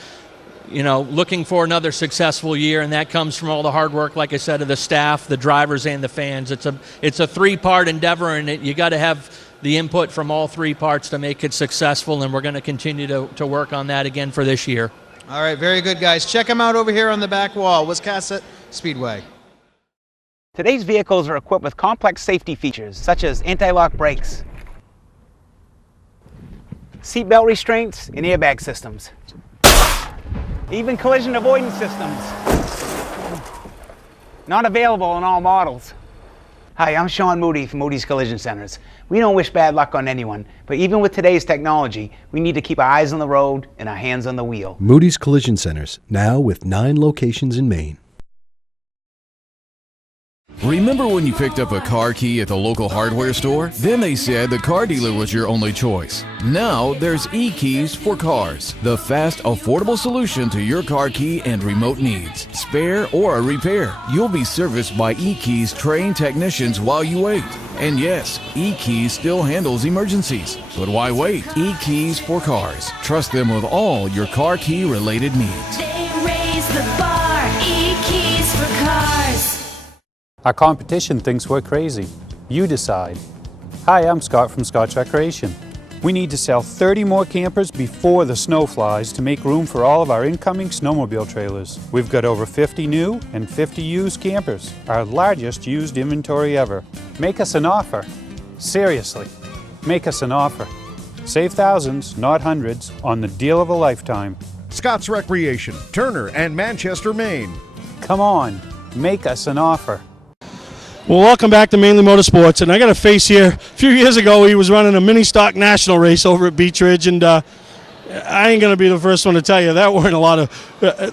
looking for another successful year, and that comes from all the hard work, like I said, of the staff, the drivers, and the fans. It's a 3-part endeavor, and you got to have the input from all 3 parts to make it successful, and we're going to continue to work on that again for this year. All right, very good, guys. Check them out over here on the back wall, Wiscasset Speedway. Today's vehicles are equipped with complex safety features such as anti-lock brakes, seatbelt restraints, and airbag systems. Even collision avoidance systems. Not available in all models. Hi, I'm Sean Moody from Moody's Collision Centers. We don't wish bad luck on anyone, but even with today's technology, we need to keep our eyes on the road and our hands on the wheel. Moody's Collision Centers, now with 9 locations in Maine. Remember when you picked up a car key at the local hardware store? Then they said the car dealer was your only choice. Now there's e-keys for cars, the fast, affordable solution to your car key and remote needs. Spare or a repair, you'll be serviced by e-keys trained technicians while you wait. And yes, e-keys still handles emergencies. But why wait? E-keys for cars. Trust them with all your car key related needs. They raise the bar. E-keys for cars. Our competition thinks we're crazy. You decide. Hi, I'm Scott from Scotch Recreation. We need to sell 30 more campers before the snow flies to make room for all of our incoming snowmobile trailers. We've got over 50 new and 50 used campers, our largest used inventory ever. Make us an offer. Seriously, make us an offer. Save thousands, not hundreds, on the deal of a lifetime. Scott's Recreation, Turner and Manchester, Maine. Come on, make us an offer. Well, welcome back to Mainely Motorsports, and I got a face here. A few years ago, he was running a mini stock national race over at Beach Ridge, and I ain't going to be the first one to tell you that weren't a lot of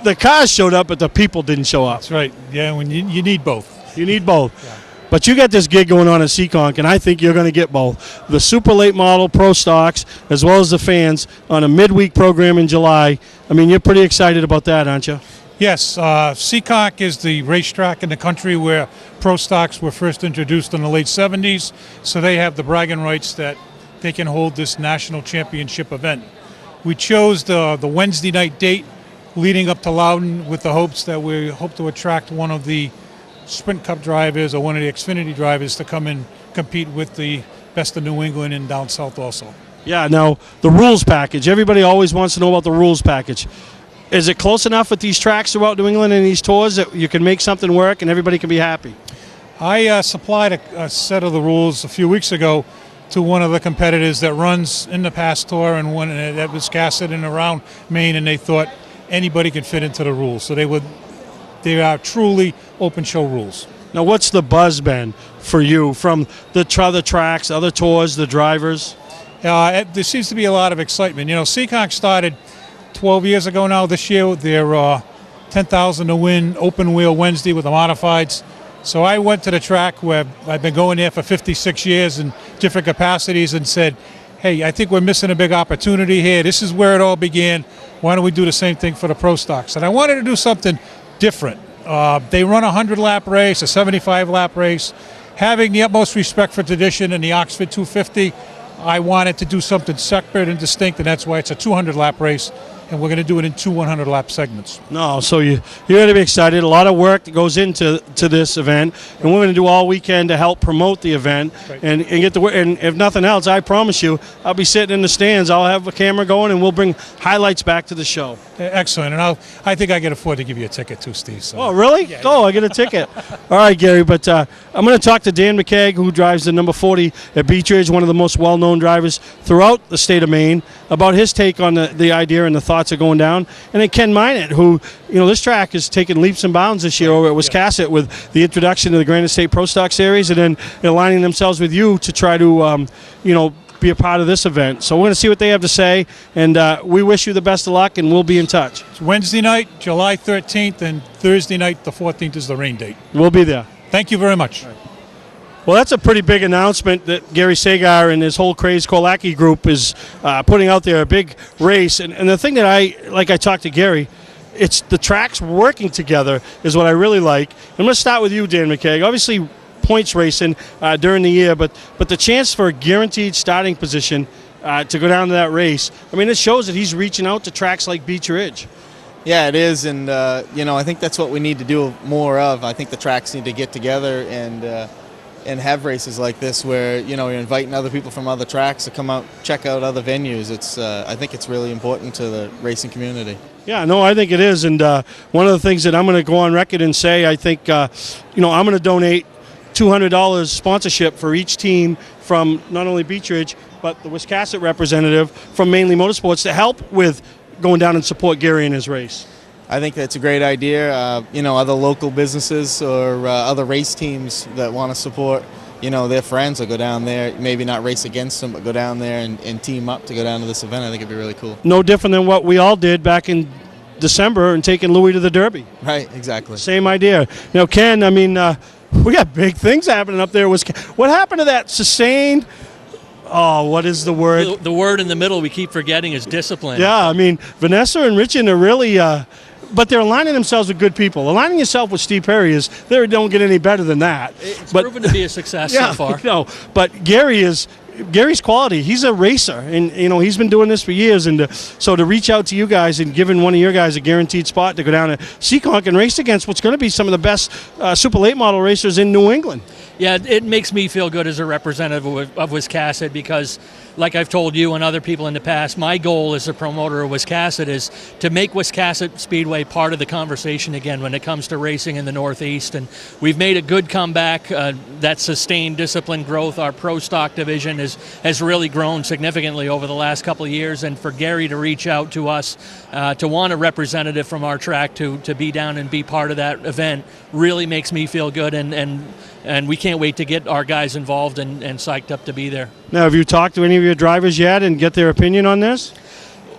the cars showed up, but the people didn't show up. That's right. Yeah, when you need both. You need both. But you got this gig going on at Seekonk, and I think you're going to get both the super late model pro stocks as well as the fans on a midweek program in July. I mean, you're pretty excited about that, aren't you? Yes, Seekonk is the racetrack in the country where pro stocks were first introduced in the late 70s, so they have the bragging rights that they can hold this national championship event. We chose the Wednesday night date leading up to Loudon with the hopes that we hope to attract one of the Sprint Cup drivers or one of the Xfinity drivers to come and compete with the best of New England and down south also. Yeah, now, the rules package. Everybody always wants to know about the rules package. Is it close enough with these tracks throughout New England and these tours that you can make something work and everybody can be happy? I supplied a set of the rules a few weeks ago to one of the competitors that runs in the past tour and one that was casted in around Maine, and they thought anybody could fit into the rules. So they are truly open show rules. Now, what's the buzz been for you from the other tracks, other tours, the drivers? There seems to be a lot of excitement. You know, Seekonk started 12 years ago now. This year, they're 10,000 to win open wheel Wednesday with the modifieds. So I went to the track where I've been going there for 56 years in different capacities and said, hey, I think we're missing a big opportunity here. This is where it all began. Why don't we do the same thing for the pro stocks? And I wanted to do something different. They run a 100-lap race, a 75-lap race. Having the utmost respect for tradition in the Oxford 250, I wanted to do something separate and distinct, and that's why it's a 200-lap race, and we're going to do it in two 100-lap segments. No, so you're going to be excited. A lot of work that goes into this event, and we're going to do all weekend to help promote the event and get the. And if nothing else, I promise you, I'll be sitting in the stands. I'll have a camera going, and we'll bring highlights back to the show. Excellent, and I think I can afford to give you a ticket too, Steve. So. Oh, really? Yeah, oh, I get a ticket. All right, Gary, but I'm going to talk to Dan McKeag, who drives the number 40 at Beech Ridge, one of the most well-known drivers throughout the state of Maine, about his take on the idea and the thoughts of going down. And then Ken Minot, who, this track is taking leaps and bounds this year over at Wiscasset with the introduction to the Granite State Pro Stock Series, and then aligning themselves with you to try to, be a part of this event. So we're going to see what they have to say, and we wish you the best of luck, and we'll be in touch. It's Wednesday night, July 13th, and Thursday night, the 14th, is the rain date. We'll be there. Thank you very much. Well, that's a pretty big announcement that Gary Sagar and his whole Craze Kolacki group is putting out there, a big race. And the thing that I talked to Gary, it's the tracks working together is what I really like. I'm going to start with you, Dan McKeag. Obviously, points racing during the year, but the chance for a guaranteed starting position to go down to that race, I mean, it shows that he's reaching out to tracks like Beech Ridge. Yeah, it is, and I think that's what we need to do more of. I think the tracks need to get together and have races like this where you're inviting other people from other tracks to come out, check out other venues. I think it's really important to the racing community. Yeah, no, I think it is, and one of the things that I'm going to go on record and say, I think I'm going to donate $200 sponsorship for each team from not only Beech Ridge but the Wiscasset representative from Mainely Motorsports to help with going down and support Gary in his race. I think that's a great idea. Other local businesses or other race teams that want to support, their friends will go down there, maybe not race against them, but go down there and team up to go down to this event. I think it'd be really cool. No different than what we all did back in December and taking Louis to the Derby. Right, exactly. Same idea. Ken, I mean, we got big things happening up there. What happened to that sustained? Oh, what is the word? The word in the middle we keep forgetting is discipline. Yeah, I mean, Vanessa and Richard are really, but they're aligning themselves with good people. Aligning yourself with Steve Perry they don't get any better than that. It's proven to be a success so far. But Gary's quality. He's a racer, and he's been doing this for years. And so to reach out to you guys and giving one of your guys a guaranteed spot to go down to Seekonk and race against what's going to be some of the best super late model racers in New England. Yeah, it makes me feel good as a representative of Wiscasset because, like I've told you and other people in the past, my goal as a promoter of Wiscasset is to make Wiscasset Speedway part of the conversation again when it comes to racing in the Northeast. And we've made a good comeback. That sustained discipline growth, our pro stock division has really grown significantly over the last couple of years. And for Gary to reach out to us, to want a representative from our track to be down and be part of that event really makes me feel good. And we can't wait to get our guys involved and psyched up to be there. Now, have you talked to any of your drivers yet and get their opinion on this?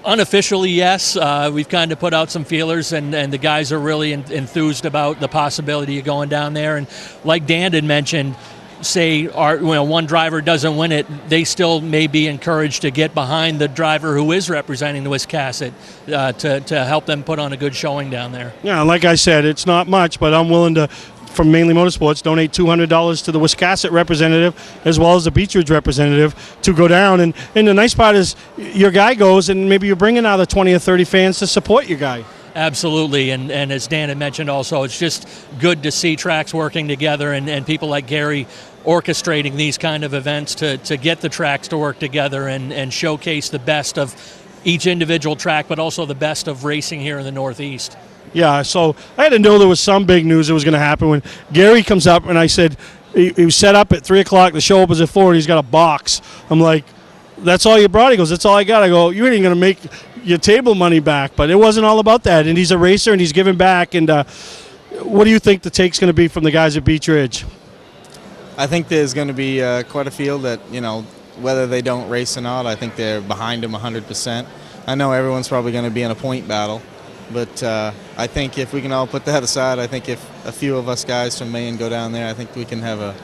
Unofficially, yes. We've kind of put out some feelers, and the guys are really enthused about the possibility of going down there. And like Dan had mentioned, say one driver doesn't win it, they still may be encouraged to get behind the driver who is representing the Wiscasset to help them put on a good showing down there. Yeah, like I said, it's not much, but I'm willing to, from Mainely Motorsports, donate $200 to the Wiscasset representative as well as the Beech Ridge representative to go down. And the nice part is your guy goes, and maybe you bring another 20 or 30 fans to support your guy. Absolutely, and as Dan had mentioned also, it's just good to see tracks working together and people like Gary orchestrating these kind of events to get the tracks to work together and showcase the best of each individual track, but also the best of racing here in the Northeast. Yeah, so I had to know there was some big news that was going to happen when Gary comes up, and I said, he was set up at 3 o'clock, the show opens at 4, and he's got a box. I'm like, that's all you brought? He goes, that's all I got. I go, you ain't going to make your table money back, but it wasn't all about that, and he's a racer, and he's giving back, and what do you think the take's going to be from the guys at Beech Ridge? I think there's going to be quite a field that, whether they don't race or not, I think they're behind them 100%. I know everyone's probably going to be in a point battle, but I think if we can all put that aside, I think if a few of us guys from Maine go down there, I think we can have a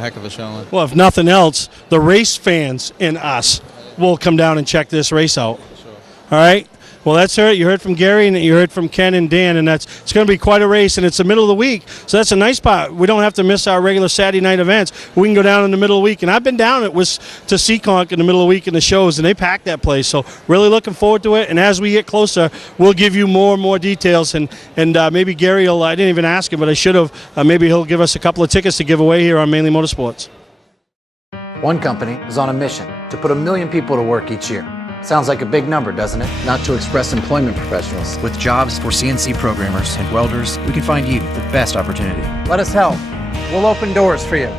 heck of a showing. Well, if nothing else, the race fans in us will come down and check this race out. Sure. All right? Well, that's it. You heard from Gary and you heard from Ken and Dan, and it's going to be quite a race, and it's the middle of the week, so that's a nice part. We don't have to miss our regular Saturday night events. We can go down in the middle of the week, and I've been down to Seekonk in the middle of the week in the shows, and they packed that place, so really looking forward to it, and as we get closer, we'll give you more and more details, and maybe Gary will, I didn't even ask him, but I should have, maybe he'll give us a couple of tickets to give away here on Mainely Motorsports. One company is on a mission to put 1 million people to work each year. Sounds like a big number, doesn't it? Not to express employment professionals. With jobs for CNC programmers and welders, we can find you the best opportunity. Let us help. We'll open doors for you.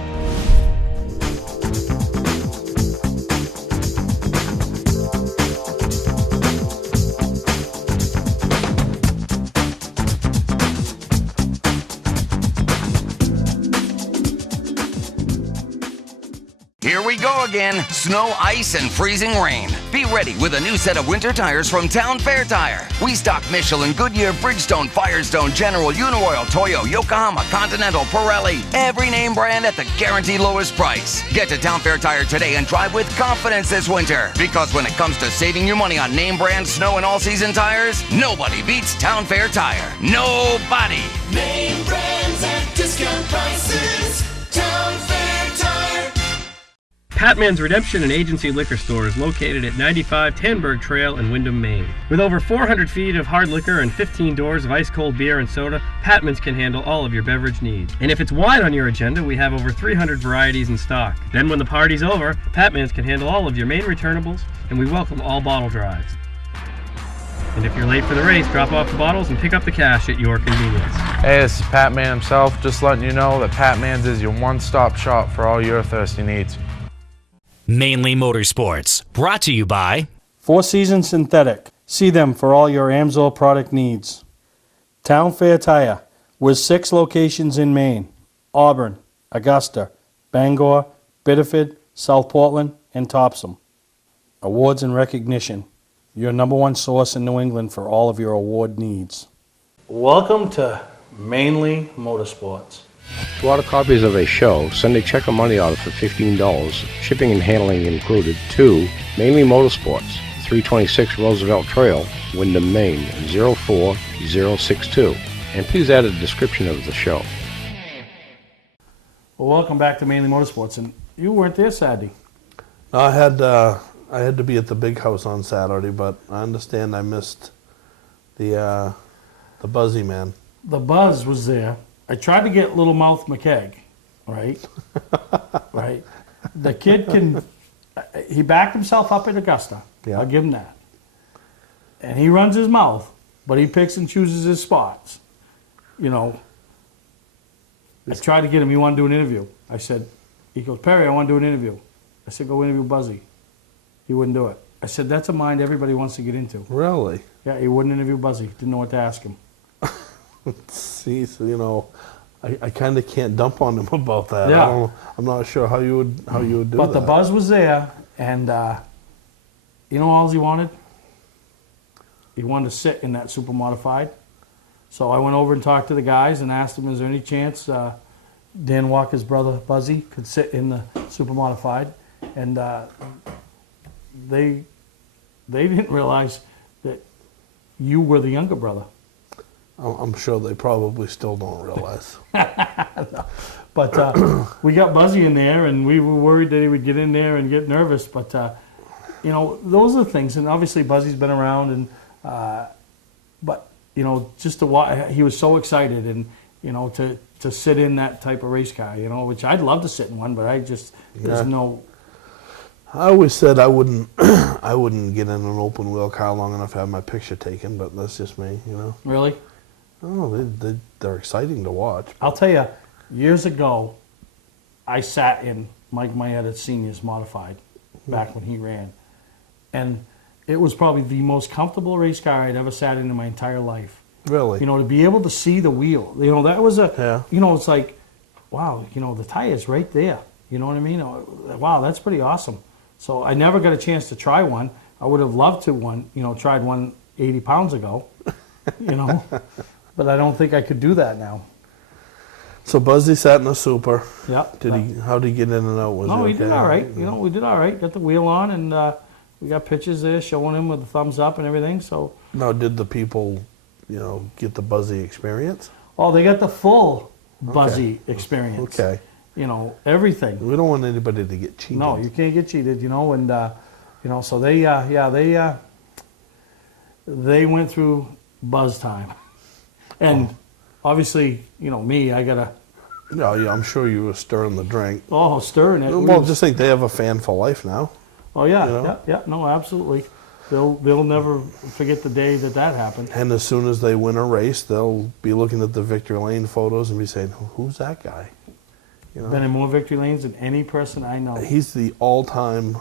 Here we go again. Snow, ice, and freezing rain. Be ready with a new set of winter tires from Town Fair Tire. We stock Michelin, Goodyear, Bridgestone, Firestone, General, Uniroyal, Toyo, Yokohama, Continental, Pirelli. Every name brand at the guaranteed lowest price. Get to Town Fair Tire today and drive with confidence this winter. Because when it comes to saving you money on name brand snow and all-season tires, nobody beats Town Fair Tire. Nobody. Name brands at discount prices. Town Fair Tire. Patman's Redemption and Agency Liquor Store is located at 95 Tanberg Trail in Windham, Maine. With over 400 feet of hard liquor and 15 doors of ice-cold beer and soda, Patman's can handle all of your beverage needs. And if it's wine on your agenda, we have over 300 varieties in stock. Then when the party's over, Patman's can handle all of your Maine returnables, and we welcome all bottle drives. And if you're late for the race, drop off the bottles and pick up the cash at your convenience. Hey, this is Pat Man himself, just letting you know that Pat Man's is your one-stop shop for all your thirsty needs. Mainly Motorsports, brought to you by Four Seasons Synthetic. See them for all your Amsoil product needs. Town Fair Tire, with 6 locations in Maine: Auburn, Augusta, Bangor, Biddeford, South Portland, and Topsom. Awards and recognition, your #1 source in New England for all of your award needs. Welcome to Mainly Motorsports. To order copies of a show, send a check or money order for $15, shipping and handling included, to Mainly Motorsports, 326 Roosevelt Trail, Windham, Maine, 04062. And please add a description of the show. Well, welcome back to Mainly Motorsports, and you weren't there Saturday. I had to be at the big house on Saturday, but I understand I missed the Buzzy Man. The Buzz was there. I tried to get Little Mouth McKegg, right? Right. The kid he backed himself up at Augusta. Yeah. I'll give him that. And he runs his mouth, but he picks and chooses his spots. You know, I tried to get him, he wanted to do an interview. I said, he goes, Perry, I want to do an interview. I said, go interview Buzzy. He wouldn't do it. I said, that's a mind everybody wants to get into. Really? Yeah, he wouldn't interview Buzzy. Didn't know what to ask him. See, so, you know, I kind of can't dump on him about that. Yeah. I'm not sure how you would do But that. the Buzz was there, and you know all he wanted? he wanted to sit in that super modified. So I went over and talked to the guys and asked them, is there any chance Dan Walker's brother Buzzy could sit in the super modified? And they didn't realize that you were the younger brother. I'm sure they probably still don't realize. No. But we got Buzzy in there, and we were worried that he would get in there and get nervous. But you know, those are the things. And obviously, Buzzy's been around, and but you know, just to watch, he was so excited, and you know, to sit in that type of race car, you know, which I'd love to sit in one, but I just there's no. I always said I wouldn't I wouldn't get in an open wheel car long enough to have my picture taken, but that's just me, you know. Really? Oh, they're exciting to watch. I'll tell you, years ago, I sat in Mike Mayetta Sr.'s modified back when he ran, and it was probably the most comfortable race car I'd ever sat in my entire life. Really? You know, to be able to see the wheel, you know, that was you know, it's like, wow, you know, the tire's right there. You know what I mean? Wow, that's pretty awesome. So I never got a chance to try one. I would have loved to tried one 80 pounds ago, you know, but I don't think I could do that now. So Buzzy sat in a super. Yep. How did he get in and out? He did all right. You know, we did all right. Got the wheel on, and we got pictures there showing him with the thumbs up and everything. So. Now, did the people, you know, get the Buzzy experience? Oh, they got the full Buzzy experience. Okay. You know, everything. We don't want anybody to get cheated. No, you can't get cheated, you know, and, you know, so they went through buzz time. And obviously, you know, me, I got to. No, yeah, I'm sure you were stirring the drink. Oh, stirring it. Well, just think they have a fan for life now. Oh, yeah, you know? yeah, no, absolutely. They'll never forget the day that happened. And as soon as they win a race, they'll be looking at the victory lane photos and be saying, who's that guy? You know? Been in more victory lanes than any person I know. He's the all-time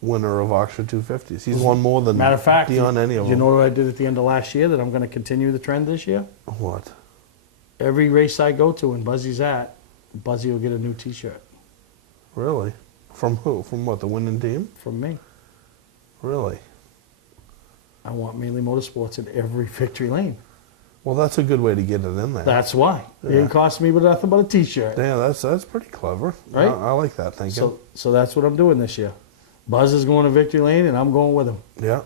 winner of Oxford 250s. He's won more than Matter of fact, beyond any of them. You know what I did at the end of last year that I'm going to continue the trend this year? What? Every race I go to and Buzzy's at, Buzzy will get a new T-shirt. Really? From who? From what, the winning team? From me. Really? I want Mainely Motorsports in every victory lane. Well, that's a good way to get it in there. That's why. It didn't cost me but nothing but a T-shirt. Yeah, that's pretty clever. Right? I like that thinking. So that's what I'm doing this year. Buzz is going to victory lane, and I'm going with him. Yeah.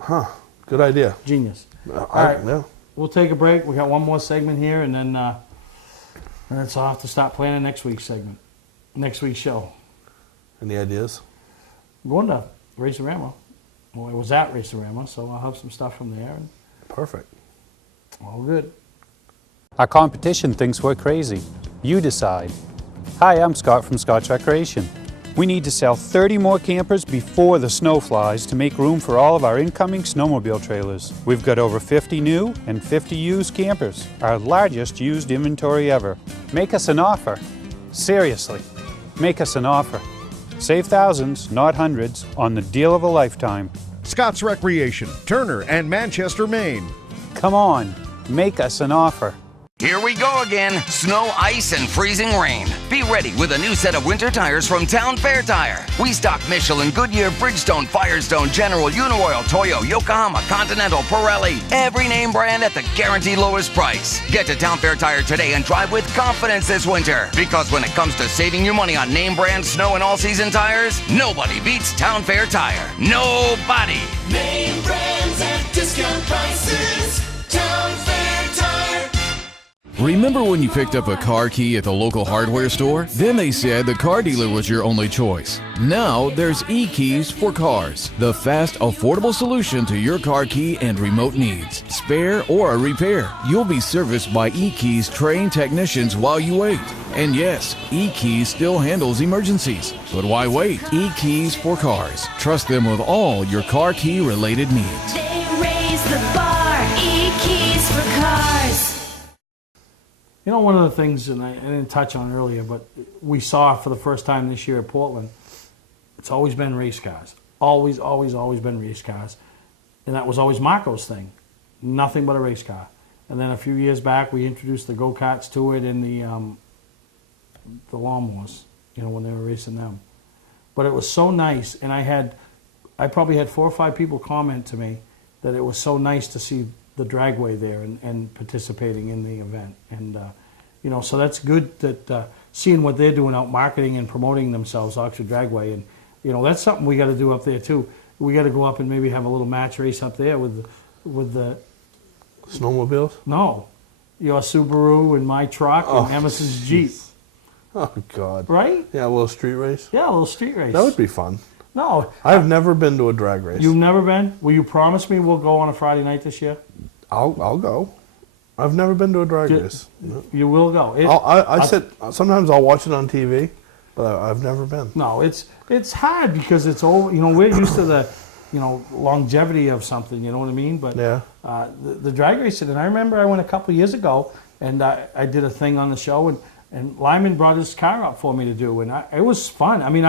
Huh. Good idea. Genius. All right. Yeah. We'll take a break. We got one more segment here, and then that's all. I have to start planning next week's segment, next week's show. Any ideas? I'm going to Racerama. Well, I was at Racerama, so I'll have some stuff from there. And Perfect. all good. Our competition thinks we're crazy. You decide. Hi, I'm Scott from Scott's Recreation. We need to sell 30 more campers before the snow flies to make room for all of our incoming snowmobile trailers. We've got over 50 new and 50 used campers, our largest used inventory ever. Make us an offer. Seriously, make us an offer. Save thousands, not hundreds, on the deal of a lifetime. Scott's Recreation, Turner and Manchester, Maine. Come on, make us an offer. Here we go again. Snow, ice, and freezing rain. Be ready with a new set of winter tires from Town Fair Tire. We stock Michelin, Goodyear, Bridgestone, Firestone, General, Uniroyal, Toyo, Yokohama, Continental, Pirelli. Every name brand at the guaranteed lowest price. Get to Town Fair Tire today and drive with confidence this winter. Because when it comes to saving you money on name brand snow and all-season tires, nobody beats Town Fair Tire. Nobody. Name brands at discount prices. Town Fair Tire. Remember when you picked up a car key at the local hardware store? Then they said the car dealer was your only choice. Now there's e-keys for cars, the fast, affordable solution to your car key and remote needs. Spare or a repair, you'll be serviced by e-keys trained technicians while you wait. And yes, e-keys still handles emergencies. But why wait? E-keys for cars. Trust them with all your car key related needs. They raise the bar. E-keys for cars. You know, one of the things, and I didn't touch on earlier, but we saw for the first time this year at Portland, it's always been race cars. Always, always, always been race cars. And that was always Marco's thing. Nothing but a race car. And then a few years back, we introduced the go-karts to it and the lawnmowers, you know, when they were racing them. But it was so nice, and I probably had 4 or 5 people comment to me that it was so nice to see the dragway there and participating in the event. And, you know, so that's good that seeing what they're doing out marketing and promoting themselves, Oxford Dragway. And, you know, that's something we got to do up there too. We got to go up and maybe have a little match race up there with the Snowmobiles? No. Your Subaru and my truck and Emerson's Jeep. Oh, God. Right? Yeah, a little street race? Yeah, a little street race. That would be fun. No. I've never been to a drag race. You've never been? Will you promise me we'll go on a Friday night this year? I'll go. I've never been to a drag race. No. You will go. Sometimes I'll watch it on TV, but I've never been. No, it's hard because it's over. You know, we're used to the, you know, longevity of something. You know what I mean? But yeah, the drag racing. And I remember I went a couple of years ago, and I did a thing on the show, and Lyman brought his car up for me to do, and it was fun. I mean,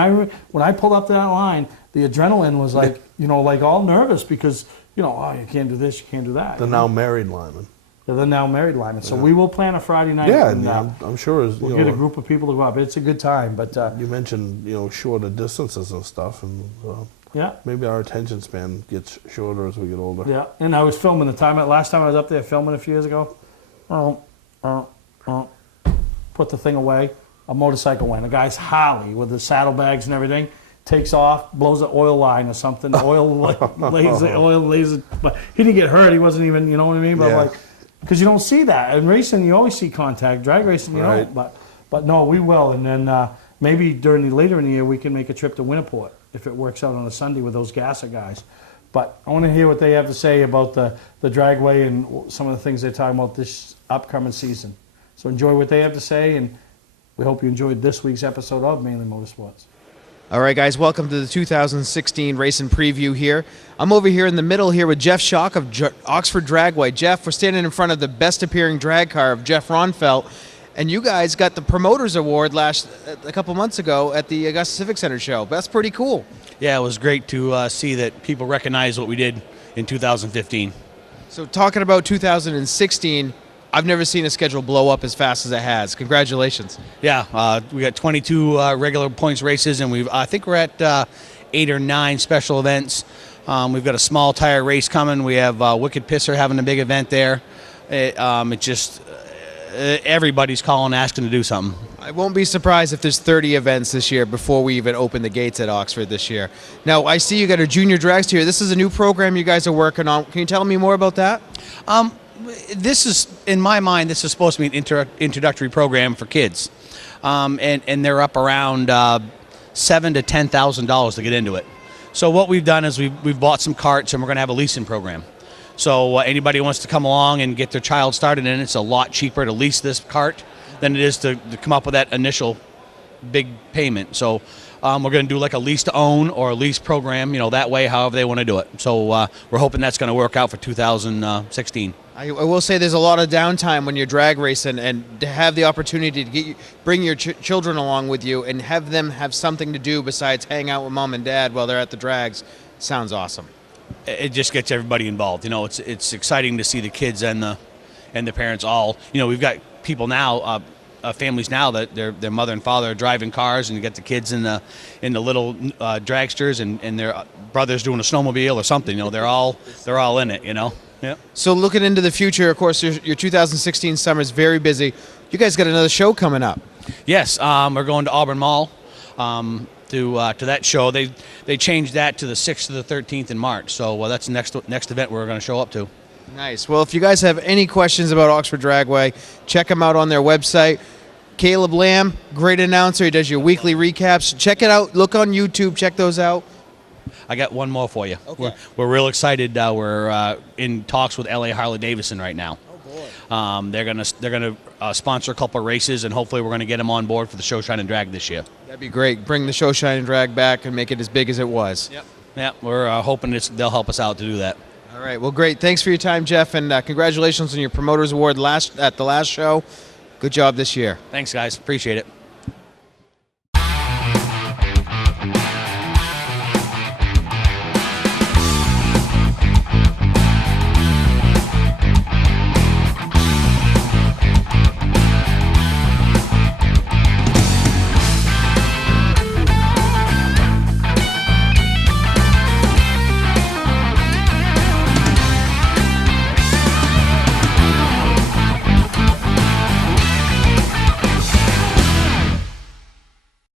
when I pulled up to that line, the adrenaline was like, you know, like all nervous because, you know, oh, you can't do this, you can't do that. The now married Lyman. They're the now married Lyman. So we will plan a Friday night. Yeah, and, I'm sure. We'll get a group of people to go up. It's a good time. But you mentioned, you know, shorter distances and stuff, and yeah, maybe our attention span gets shorter as we get older. Yeah, and I was filming last time I was up there filming a few years ago. Put the thing away. A motorcycle went. A guy's Harley with the saddlebags and everything takes off, blows an oil line or something. Oil laser. But he didn't get hurt. He wasn't even, you know what I mean? But Yeah. like, because you don't see that in racing. You always see contact. Drag racing, you Right. don't. But no, we will. And then maybe later in the year we can make a trip to Winterport if it works out on a Sunday with those Gasser guys. But I want to hear what they have to say about the dragway and some of the things they're talking about this upcoming season. So enjoy what they have to say, and we hope you enjoyed this week's episode of Mainly Motorsports. All right, guys, welcome to the 2016 Racing Preview here. I'm over here in the middle here with Jeff Schock of Oxford Dragway. Jeff, we're standing in front of the best appearing drag car of Jeff Ronfelt, and you guys got the Promoters Award a couple months ago at the Augusta Civic Center show. That's pretty cool. Yeah, it was great to see that people recognize what we did in 2015. So talking about 2016, I've never seen a schedule blow up as fast as it has. Congratulations. Yeah, we got 22 regular points races, and I think we're at 8 or 9 special events. We've got a small tire race coming. We have Wicked Pisser having a big event there. Everybody's calling, asking to do something. I won't be surprised if there's 30 events this year before we even open the gates at Oxford this year. Now, I see you got a junior dragster here. This is a new program you guys are working on. Can you tell me more about that? This is, in my mind, this is supposed to be an introductory program for kids, and they're up around $7,000 to $10,000 to get into it. So what we've done is we've bought some carts, and we're going to have a leasing program. So anybody who wants to come along and get their child started in it, it's a lot cheaper to lease this cart than it is to come up with that initial big payment. So we're going to do like a lease to own or a lease program, you know, that way, however they want to do it. So we're hoping that's going to work out for 2016. I will say there's a lot of downtime when you're drag racing, and to have the opportunity to bring your children along with you and have them have something to do besides hang out with mom and dad while they're at the drags sounds awesome. It just gets everybody involved. You know, it's exciting to see the kids and the parents all. You know, we've got people now, families now that their mother and father are driving cars, and you get the kids in the little dragsters, and their brothers doing a snowmobile or something. You know, they're all in it. You know. Yeah. So looking into the future, of course, your 2016 summer is very busy. You guys got another show coming up. Yes, we're going to Auburn Mall to that show. They changed that to the 6th to the 13th in March. So that's the next event we're going to show up to. Nice. Well, if you guys have any questions about Oxford Dragway, check them out on their website. Caleb Lamb, great announcer. He does your weekly recaps. Check it out. Look on YouTube. Check those out. I got one more for you. Okay. We're real excited. We're in talks with LA Harley Davidson right now. Oh boy. They're gonna sponsor a couple of races, and hopefully we're gonna get them on board for the Show Shine and Drag this year. That'd be great. Bring the Show Shine and Drag back and make it as big as it was. Yep. Yeah, we're hoping they'll help us out to do that. All right. Well, great. Thanks for your time, Jeff, and congratulations on your Promoters Award at the last show. Good job this year. Thanks, guys. Appreciate it.